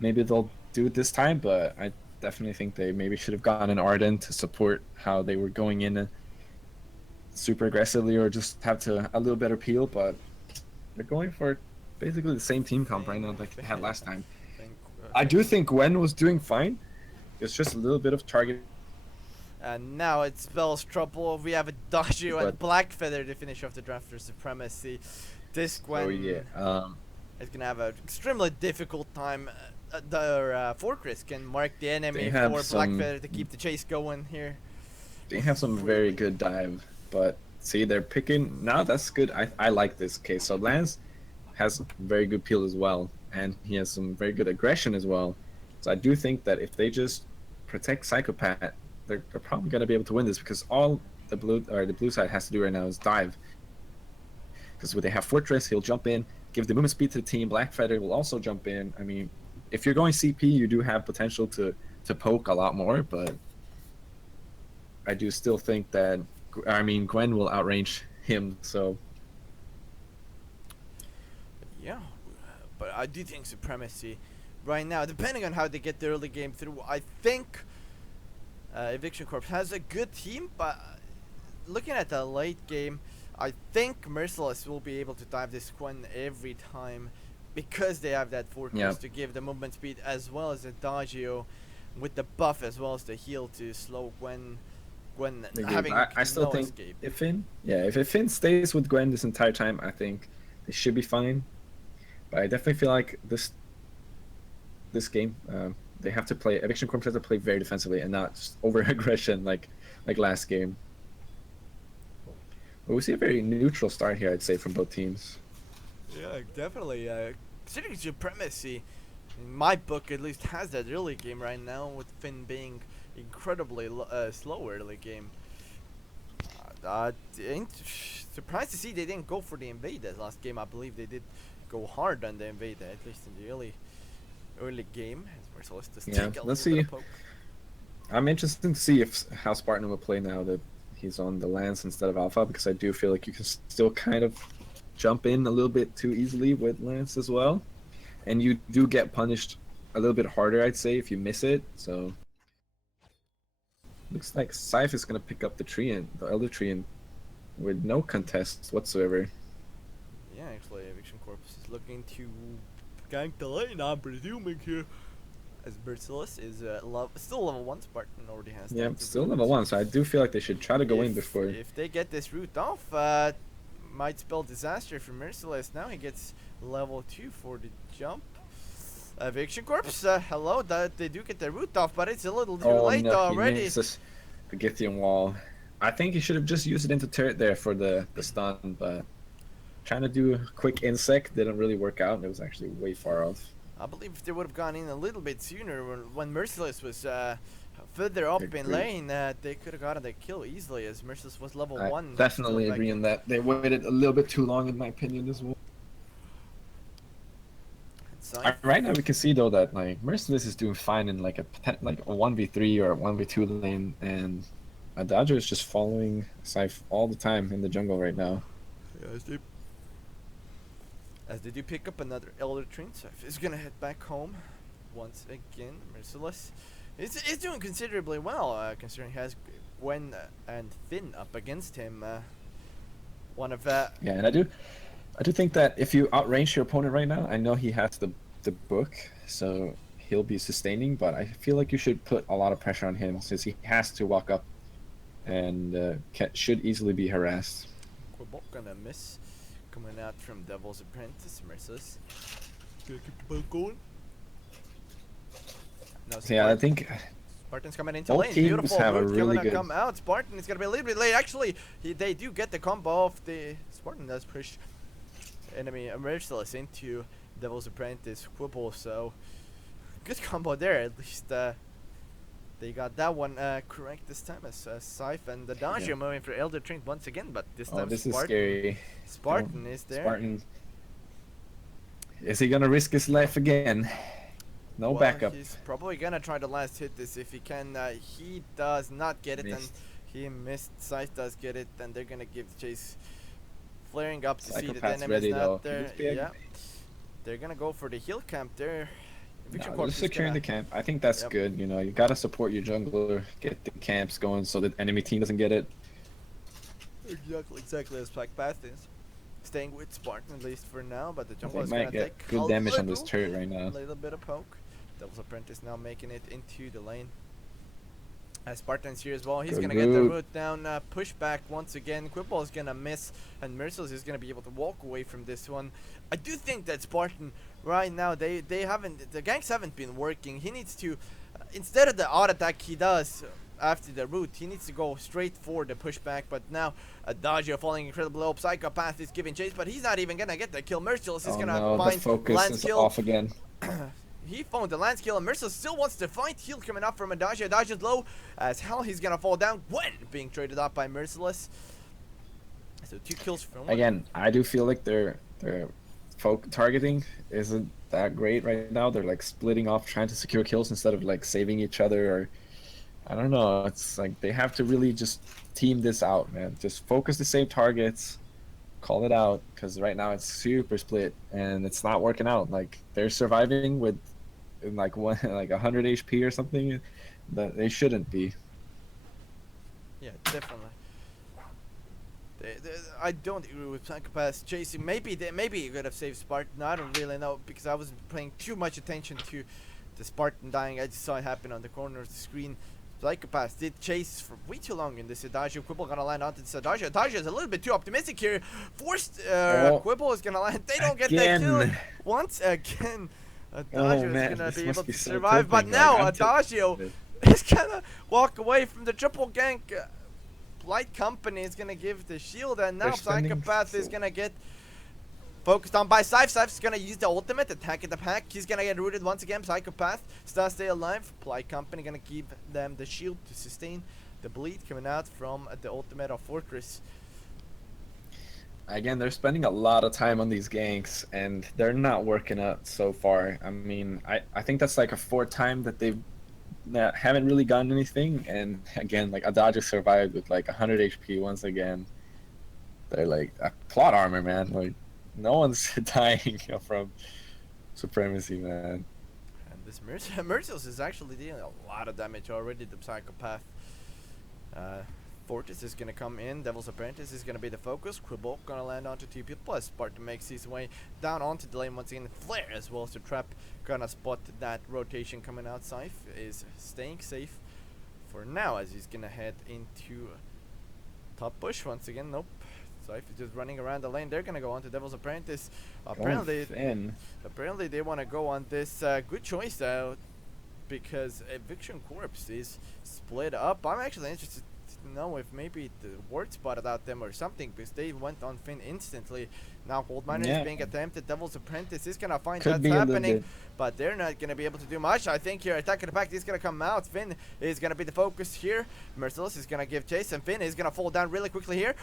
Maybe they'll do it this time, but I definitely think they maybe should have gotten an Arden to support how they were going in super aggressively, or just have to a little better peel. But they're going for basically the same team comp right now like they had last time. I do think Gwen was doing fine. It's just a little bit of target. And now it spells trouble. We have Adagio and Blackfeather to finish off the draft for Supremacy. This Gwen is gonna have an extremely difficult time. Their Fortress can mark the enemy for Blackfeather to keep the chase going here. They have some very good dive, but see, they're picking now. That's good. I like this case. So Lance has very good peel as well, and he has some very good aggression as well. So I do think that if they just protect Psychopath, they're probably gonna be able to win this, because all the blue side has to do right now is dive. Because when they have Fortress, he'll jump in, give the movement speed to the team. Blackfeather will also jump in. I mean, if you're going CP, you do have potential to poke a lot more, but I do still think that, I mean, Gwen will outrange him, so. Yeah, but I do think Supremacy right now, depending on how they get the early game through, I think Eviction Corp has a good team, but looking at the late game, I think Merciless will be able to dive this Gwen every time, because they have that Fortress to give the movement speed, as well as Adagio with the buff as well as the heal to slow Gwen having I still think escape. if Finn stays with Gwen this entire time, I think they should be fine. But I definitely feel like this game, they have to play, Eviction Corp has to play very defensively and not just over aggression like last game. But we see a very neutral start here, I'd say, from both teams. Yeah, definitely. Considering Supremacy, in my book at least, has that early game right now, with Finn being incredibly slow early game. Surprised to see they didn't go for the invade that last game. I believe they did go hard on the invade, at least in the early game. Yeah, let's see. I'm interested to see how Spartan will play now that he's on the Lance instead of Alpha, because I do feel like you can still kind of jump in a little bit too easily with Lance as well, and you do get punished a little bit harder, I'd say, if you miss it. So looks like Scythe is gonna pick up the Elder Treant with no contest whatsoever. Yeah, actually, Eviction Corp is looking to gank the lane, I'm presuming here, as Merciless is still level 1. Spartan already has. Yeah, still level 1, so I do feel like they should try to go in before. If they get this route off, might spell disaster for Merciless. Now he gets level 2 for the jump. Eviction Corps, hello, they do get their route off, but it's a little too late already. He misses the Githian wall. I think he should have just used it into turret there for the stun, but trying to do a quick insect didn't really work out, and it was actually way far off. I believe if they would have gone in a little bit sooner, when Merciless was further up in lane, they could have gotten the kill easily, as Merciless was level 1. Definitely agree on that. They waited a little bit too long, in my opinion, as well. Right now we can see though that like Merciless is doing fine in like a 1v3 or a 1v2 lane, and Adagio is just following Scythe all the time in the jungle right now. Yeah, as they do pick up another Elder Treant, Scythe is gonna head back home once again. Merciless is doing considerably well, considering he has Gwen and Finn up against him. One of yeah, and I do think that if you outrange your opponent right now, I know he has the book, so he'll be sustaining, but I feel like you should put a lot of pressure on him, since he has to walk up and should easily be harassed. Quibble gonna miss, coming out from Devil's Apprentice. Merciless gonna keep the ball going. So yeah, I think Spartan's coming into Both lane. teams Beautiful have a route really gonna good. come out. Spartan is gonna be a little bit late. Actually, they do get the combo off. The Spartan does push enemy Merciless into Devil's Apprentice Quibble. So good combo there. At least they got that one correct this time as Scythe and the Dodger moving for Elder Train once again. But this time This Spartan, is scary. Spartan is there. Spartan. Is he gonna risk his life again? No Well, backup. he's probably gonna try to last hit this if he can. He does not get it, Missed. and he missed. Scythe does get it, and they're gonna give the chase. Flaring up to see that the Psychopath's enemy's ready, not though. there. He's big. Yeah, they're gonna go for the heal camp there. Eviction No, Corp just is securing gonna- the camp. I think that's Yep. good. You know, you gotta support your jungler, get the camps going so that enemy team doesn't get it. Exactly as Psychopath is. Staying with Spartan at least for now, but the jump They is might gonna get take good a damage on this little- turret right now. little bit of poke. Devil's Apprentice now making it into the lane. Spartan's here as well. He's Good gonna get the route. root down, push back once again. Quibble is gonna miss, and Merciless is gonna be able to walk away from this one. I do think that Spartan right now the ganks haven't been working. He needs to instead of the auto attack he does after the root, he needs to go straight for the pushback. But now Adagio falling incredibly low. Psychopath is giving chase, but he's not even gonna get the kill. Merciless is Oh gonna no, the find focus land is kill. off again. He found the land skill, and Merciless still wants to fight. Heal coming up from Adagio. Adagio's low as hell. He's gonna fall down when being traded up by Merciless. So 2 kills from one. Again, I do feel like their folk targeting isn't that great right now. They're like splitting off, trying to secure kills instead of like saving each other, or I don't know. It's like they have to really just team this out, man. Just focus the same targets, call it out, because right now it's super split and it's not working out. Like they're surviving with like 100 HP or something that they shouldn't be. Yeah, definitely. I don't agree with Psychopaths chasing. Maybe he could have saved Spartan. I don't really know because I wasn't paying too much attention to the Spartan dying. I just saw it happen on the corner of the screen. Psychopaths did chase for way too long in this Adagio. Quibble gonna land onto this Adagio. Adagio is a little bit too optimistic here. Forced Quibble is gonna land. They don't get that kill once again. Adagio is gonna be able to survive, but now Adagio is gonna walk away from the triple gank. Light Company is gonna give the shield, and now Psychopath is gonna get focused on by Scythe. Scythe's gonna use the ultimate, attack at the pack. He's gonna get rooted once again. Psychopath still stay alive. Light Company gonna give them the shield to sustain the bleed coming out from the ultimate of Fortress. Again, they're spending a lot of time on these ganks, and they're not working out so far. I mean, I think that's like a 4th time that they've that haven't really gotten anything, and again, like Adagio survived with like 100 HP once again. They're like a plot armor, man. Like no one's dying from supremacy, man. And this Merciless is actually dealing a lot of damage already. The Psychopath. Fortress is gonna come in. Devil's Apprentice is gonna be the focus. Quibble gonna land onto 2 people as Spartan makes his way down onto the lane once again. Flare as well, so Trap gonna spot that rotation coming out. Scythe is staying safe for now as he's gonna head into top push once again. Nope. Scythe is just running around the lane. They're gonna go on to Devil's Apprentice. Apparently they wanna go on this good choice because Eviction Corpse is split up. I'm actually interested to know if maybe the ward spotted out them or something, because they went on Finn instantly. Now Gold Miner is being attempted. Devil's Apprentice is gonna find that's happening, but they're not gonna be able to do much. I think here Attack of the Pack is gonna come out. Finn is gonna be the focus here. Merciless is gonna give chase, and Finn is gonna fall down really quickly here.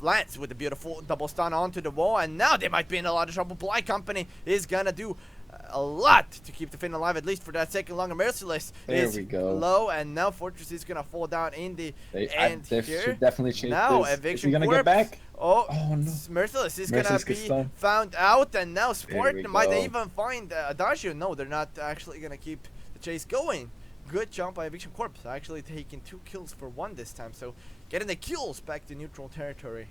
Lance with a beautiful double stun onto the wall, and now they might be in a lot of trouble. Ply Company is gonna do a lot to keep the Finn alive, at least for that second longer. Merciless is low, and now Fortress is gonna fall down in the end here. Should definitely change now this. Eviction Is he gonna Corpse. get back? Oh no. Merciless is gonna be found out, and now Spartan might even find Adagio. No, they're not actually gonna keep the chase going. Good jump by Eviction Corpse, actually taking 2 kills for 1 this time, so getting the kills back to neutral territory.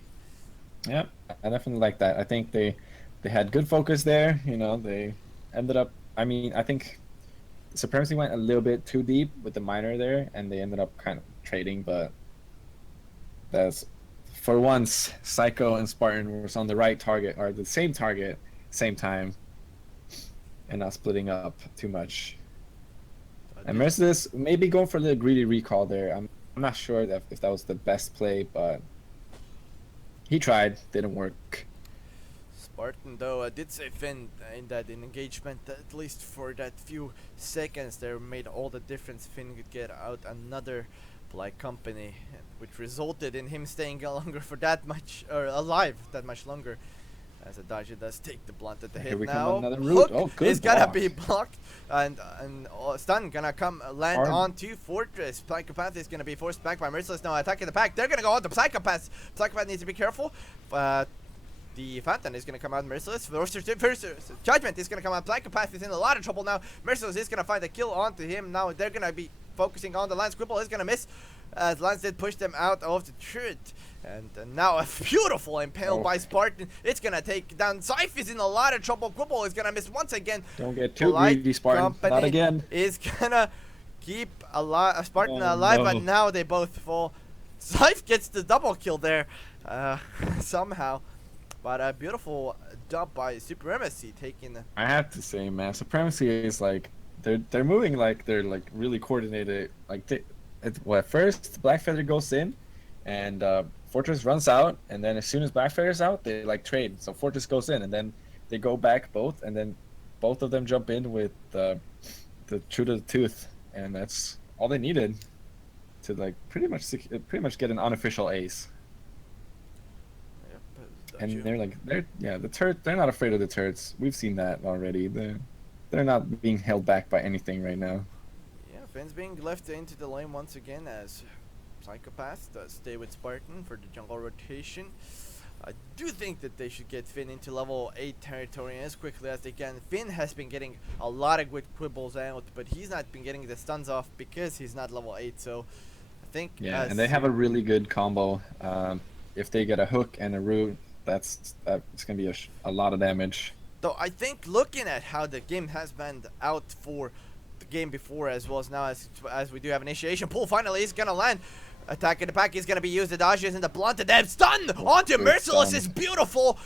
Yeah, I definitely like that. I think they had good focus there. You know, they ended up. I mean, I think Supremacy went a little bit too deep with the miner there, and they ended up kind of trading. But that's for once, Psycho and Spartan was on the right target, or the same target, ssame time, and not splitting up too much. And Merciless maybe going for the greedy recall there. I'm not sure if that was the best play, but he tried. Didn't work. Spartan, though, did save Finn in that engagement, at least for that few seconds there, made all the difference. Finn could get out another polite company, which resulted in him staying longer for that much, or alive that much longer. As Adagia does take the blunt at the hit now. Hook is gonna be blocked, and stun gonna come land onto Fortress. Psychopath is gonna be forced back by Merciless now, attacking the pack. They're gonna go on the Psychopath. Psychopath needs to be careful. The Phantom is gonna come out Merciless. First Judgment is gonna come out. Psychopath is in a lot of trouble now. Merciless is gonna find a kill onto him. Now they're gonna be focusing on the Lance. Cripple is gonna miss, as Lance did push them out of the turret. And now a beautiful impale by Spartan. It's gonna take down. Scythe is in a lot of trouble. Cripple is gonna miss once again. Don't get too greedy, Spartan. Not again. Is gonna keep Spartan alive, but now they both fall. Scythe gets the double kill there, somehow. But a beautiful dub by Supremacy taking. I have to say, man, Supremacy is like they're moving like they're like really coordinated. Like at first Blackfeather goes in, and Fortress runs out, and then as soon as Blackfeather's out, they like trade. So Fortress goes in, and then they go back both, and then both of them jump in with the true to the tooth, and that's all they needed to like pretty much get an unofficial ace. And the turret. They're not afraid of the turrets. We've seen that already. They're not being held back by anything right now. Yeah, Finn's being left into the lane once again as Psychopath does stay with Spartan for the jungle rotation. I do think that they should get Finn into level 8 territory as quickly as they can. Finn has been getting a lot of good quibbles out, but he's not been getting the stuns off because he's not level 8. So I think and they have a really good combo. If they get a hook and a root, it's gonna be a lot of damage. Though I think looking at how the game has been out for the game before as well as now, as we do have initiation pull, finally he's gonna land. Attacking the pack is gonna be used. Adagia is in the blunt. The dev stun onto Merciless is beautiful.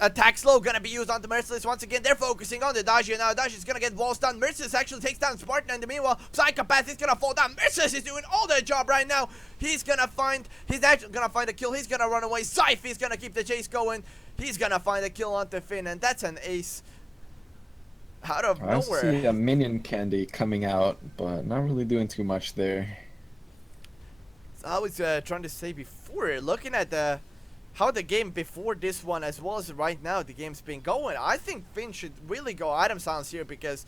Attack slow gonna be used onto Merciless once again. They're focusing on the Adagia now. Adagia is gonna get wall stun. Merciless actually takes down Spartan, and meanwhile Psychopath is gonna fall down. Merciless is doing all the job right now. He's actually gonna find a kill. He's gonna run away. Scythe is gonna keep the chase going. He's gonna find a kill onto Finn, and that's an ace out of nowhere. I see a minion candy coming out, but not really doing too much there. So I was trying to say before, looking at how the game before this one as well as right now the game's been going, I think Finn should really go item silence here because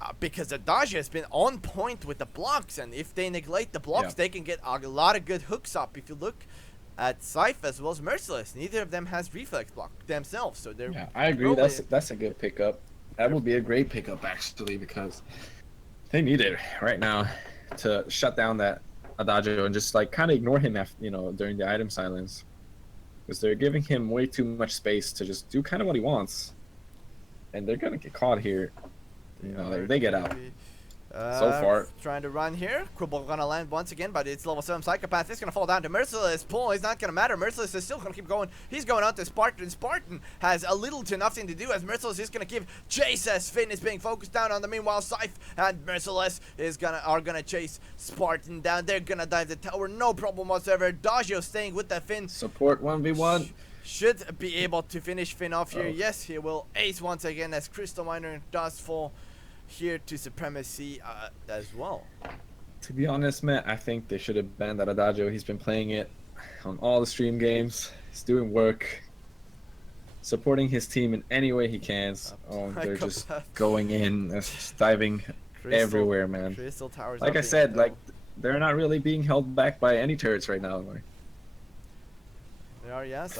Adagia has been on point with the blocks, and if they neglect the blocks, they can get a lot of good hooks up. If you look at Scythe as well as Merciless, neither of them has reflex block themselves, so they're I agree. That's a good pickup. That would be a great pickup actually, because they need it right now to shut down that Adagio and just like kind of ignore him after, during the item silence, because they're giving him way too much space to just do kind of what he wants, and they're gonna get caught here. They get out. So far, trying to run here. Cribble gonna land once again, but it's level 7 Psychopath. It's gonna fall down to Merciless. Pull is not gonna matter. Merciless is still gonna keep going. He's going on to Spartan. Spartan has a little to nothing to do, as Merciless is gonna give chase as Finn is being focused down on the meanwhile Scythe and Merciless are gonna chase Spartan down. They're gonna dive the tower, no problem whatsoever. Dagio staying with the Finn. Support 1v1. Should be able to finish Finn off here. Yes, he will ace once again as Crystal Miner does fall here to Supremacy as well. To be honest, man, I think they should have banned that Adagio. He's been playing it on all the stream games. He's doing work, supporting his team in any way he can. They're just going in, just diving everywhere, man. Crystal Towers, like I said, they're not really being held back by any turrets right now. They are, yes.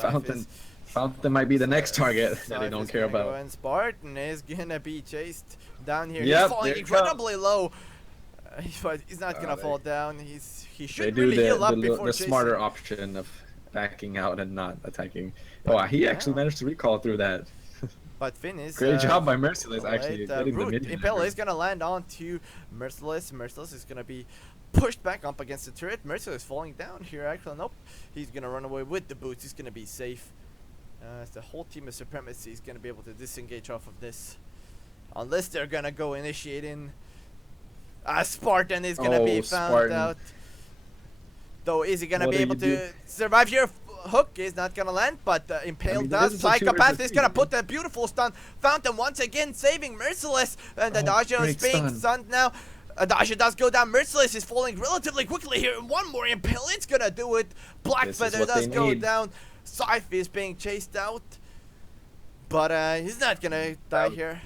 Fountain might be the next target that they don't care about. And Spartan is gonna be chased down here. He's falling incredibly low. But he's not gonna fall down. He should really heal up before chasing. The smarter option of backing out and not attacking. He actually managed to recall through that. But Finn is great job by Merciless actually getting the mid. Impale is gonna land onto Merciless. Merciless is gonna be pushed back up against the turret. Merciless falling down here. Actually, nope. He's gonna run away with the boots. He's gonna be safe. As the whole team of Supremacy is gonna be able to disengage off of this, unless they're gonna go initiate in Spartan is gonna be found Spartan. out. Though, is he gonna What be do able you to survive here? Hook is not gonna land, but Impale there does. is a 2 Psychopath versus is gonna 3, put a beautiful stun. Fountain once again saving Merciless, and Adagio is great being stun. stunned now. Adagio does go down. Merciless is falling relatively quickly here. One more Impale, it's gonna do it. Blackfeather does go down. Scythe is being chased out, but he's not gonna die here.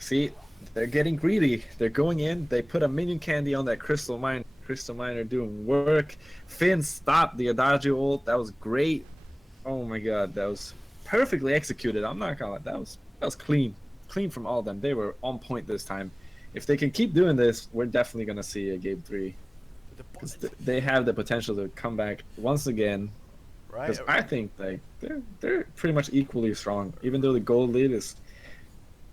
See, they're getting greedy. They're going in. They put a minion candy on that Crystal Mine. Crystal Miner doing work. Finn stopped the Adagio ult. That was great. Oh my god, that was perfectly executed. I'm not gonna lie, that was clean from all of them. They were on point this time. If they can keep doing this, we're definitely gonna see a game 3. Because they have the potential to come back once again. Right. Because I think like they're pretty much equally strong, even though the gold lead is,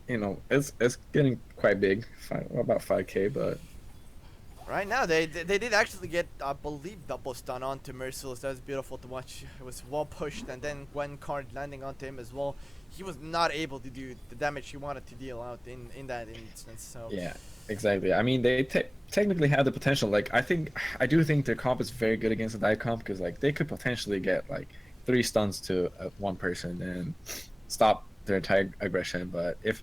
it's getting quite big, about 5K, but. Right now, they did actually get, I believe, double stun onto Merciless. That was beautiful to watch. It was well pushed, and then Gwen card landing onto him as well. He was not able to do the damage he wanted to deal out in that instance. So Yeah, exactly. I mean, they technically have the potential. Like, I do think their comp is very good against the dive comp, because like they could potentially get like 3 stuns to one person and stop their entire aggression. But if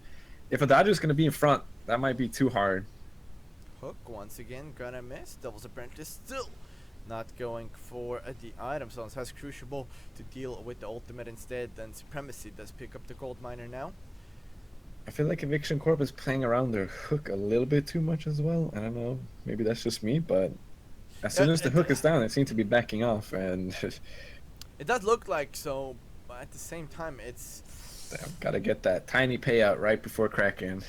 Adagio is going to be in front, that might be too hard. Hook once again gonna miss. Devil's Apprentice still not going for the item zones. Has Crucible to deal with the ultimate instead. Then Supremacy does pick up the gold miner now. I feel like Eviction Corp is playing around their hook a little bit too much as well. I don't know. Maybe that's just me, but as soon as the hook is down, they seem to be backing off, and it does look like so. But at the same time, it's gotta get that tiny payout right before Kraken.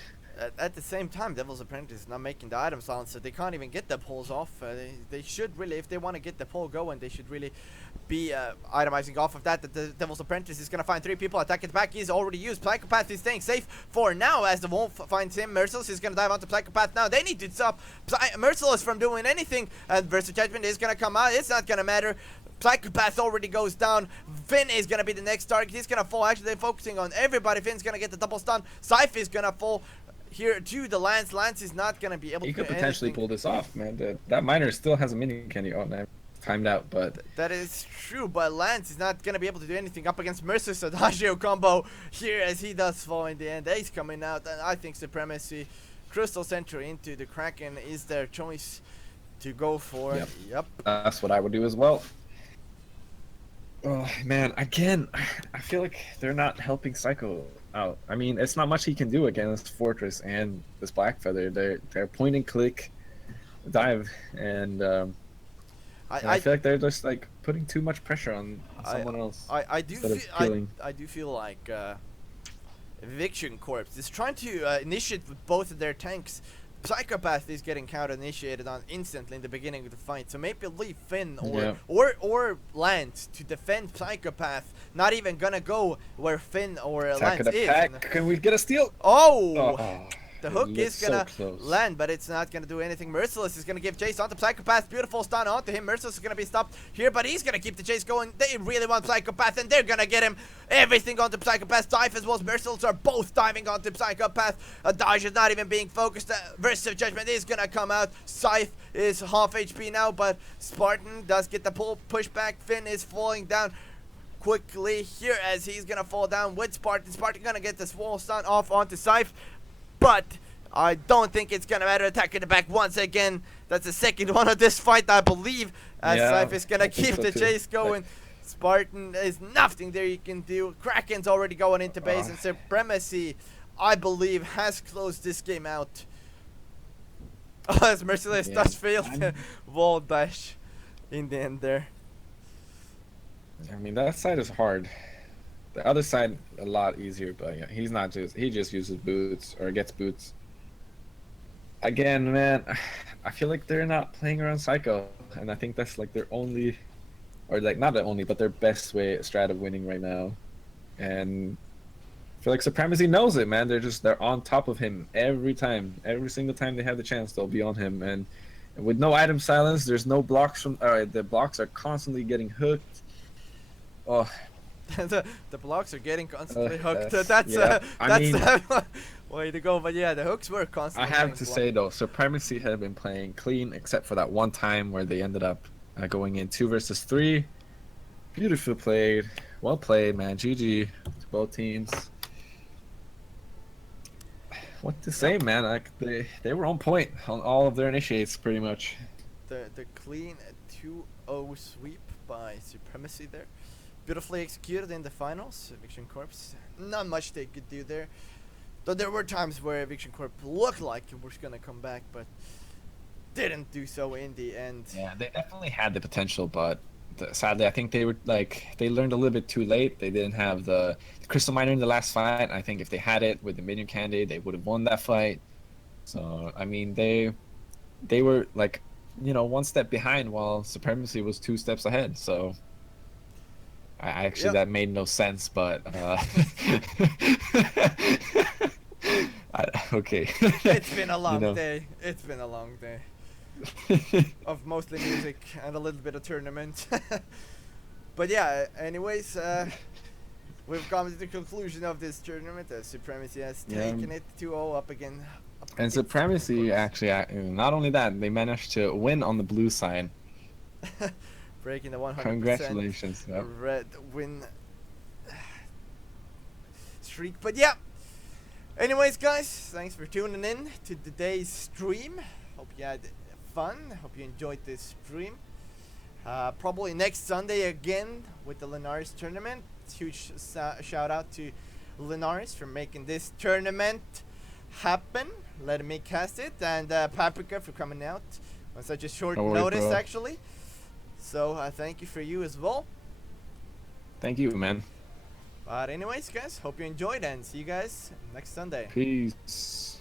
At the same time, Devil's Apprentice is not making the items on, so they can't even get the pulls off. They should really, if they want to get the pull going, they should really be itemizing off of that. The Devil's Apprentice is going to find 3 people attacking the back. He's already used. Psychopath is staying safe for now as the Wolf finds him. Merciless is going to dive onto Psychopath now. They need to stop Merciless from doing anything. And Versus Judgment is going to come out. It's not going to matter. Psychopath already goes down. Finn is going to be the next target. He's going to fall. Actually, they're focusing on everybody. Finn's going to get the double stun. Scythe is going to fall here to the Lance. Lance is not going to be able to He do could potentially anything. pull this off, man. That miner still has a mini candy. Oh, no, timed out, but that is true, but Lance is not going to be able to do anything up against Mercer's Adagio combo here as he does fall in the end. Ace coming out, and I think Supremacy, Crystal Sentry into the Kraken is their choice to go for. Yep. That's what I would do as well. Oh, man, again, I feel like they're not helping Psycho out. I mean, it's not much he can do against Fortress and this Blackfeather. They're point and click, dive, and I feel like they're just like putting too much pressure on someone else. I do feel like Eviction Corps is trying to initiate with both of their tanks. Psychopath is getting counter-initiated on instantly in the beginning of the fight, so maybe leave Finn or Lance to defend Psychopath. Not even gonna go where Finn or Lance is. Can we get a steal? Oh! The hook is gonna so land, but it's not gonna do anything. Merciless is gonna give chase onto Psychopath. Beautiful stun onto him. Merciless is gonna be stopped here, but he's gonna keep the chase going. They really want Psychopath, and they're gonna get him. Everything onto Psychopath. Dive as well as Merciless are both diving onto Psychopath. Adagio is not even being focused. Versus Judgment is gonna come out. Scythe is half HP now, but Spartan does get the push back. Finn is falling down quickly here as he's gonna fall down with Spartan. Spartan gonna get the swole stun off onto Scythe. But I don't think it's going to matter. Attacking the back once again. That's the second one of this fight, I believe. As Scythe is going to keep the chase going. Spartan is nothing there you can do. Kraken's already going into base. And Supremacy, I believe, has closed this game out. As Merciless does fail the wall dash in the end there. I mean, that side is hard. The other side a lot easier, but yeah, he just uses boots or gets boots. Again, man, I feel like they're not playing around Psycho, and I think that's like their only, or like not the only, but their best strat of winning right now. And I feel like Supremacy knows it, man. They're on top of him every single time they have the chance, they'll be on him. And with no item silence, there's no blocks from. The blocks are constantly getting hooked. Oh. the blocks are getting constantly hooked. Yeah. I mean, The way to go. But yeah, the hooks were I constantly. have getting to blocked. say though, Supremacy had been playing clean except for that one time where they ended up going in 2 versus 3. Beautifully played, well played, man. GG to both teams. What to say, Yep. man? Like they were on point on all of their initiates pretty much. The clean 2-0 sweep by Supremacy there. Beautifully executed in the finals. Eviction Corps, not much they could do there. Though there were times where Eviction Corp looked like it was gonna come back, but didn't do so in the end. Yeah, they definitely had the potential, but sadly, I think they were like they learned a little bit too late. They didn't have the Crystal Miner in the last fight. I think if they had it with the Minion Candy, they would have won that fight. So I mean, they were like, you know, 1 step behind while Supremacy was 2 steps ahead. So I actually Yep. that made no sense, but okay. It's been a long know. day. It's been a long day of mostly music and a little bit of tournament. But yeah, anyways, we've come to the conclusion of this tournament. Supremacy has taken it 2-0 up again. And Supremacy actually, not only that, they managed to win on the blue side. Breaking the 100% Congratulations. Yep. red win streak. But yeah, anyways guys, thanks for tuning in to today's stream. Hope you had fun. Hope you enjoyed this stream. Probably next Sunday again with the Lunaris tournament. Huge shout out to Lunaris for making this tournament happen, letting me cast it, and Paprika for coming out on such a short notice actually. So thank you for you as well. Thank you, man. But anyways guys, hope you enjoyed and see you guys next Sunday. Peace.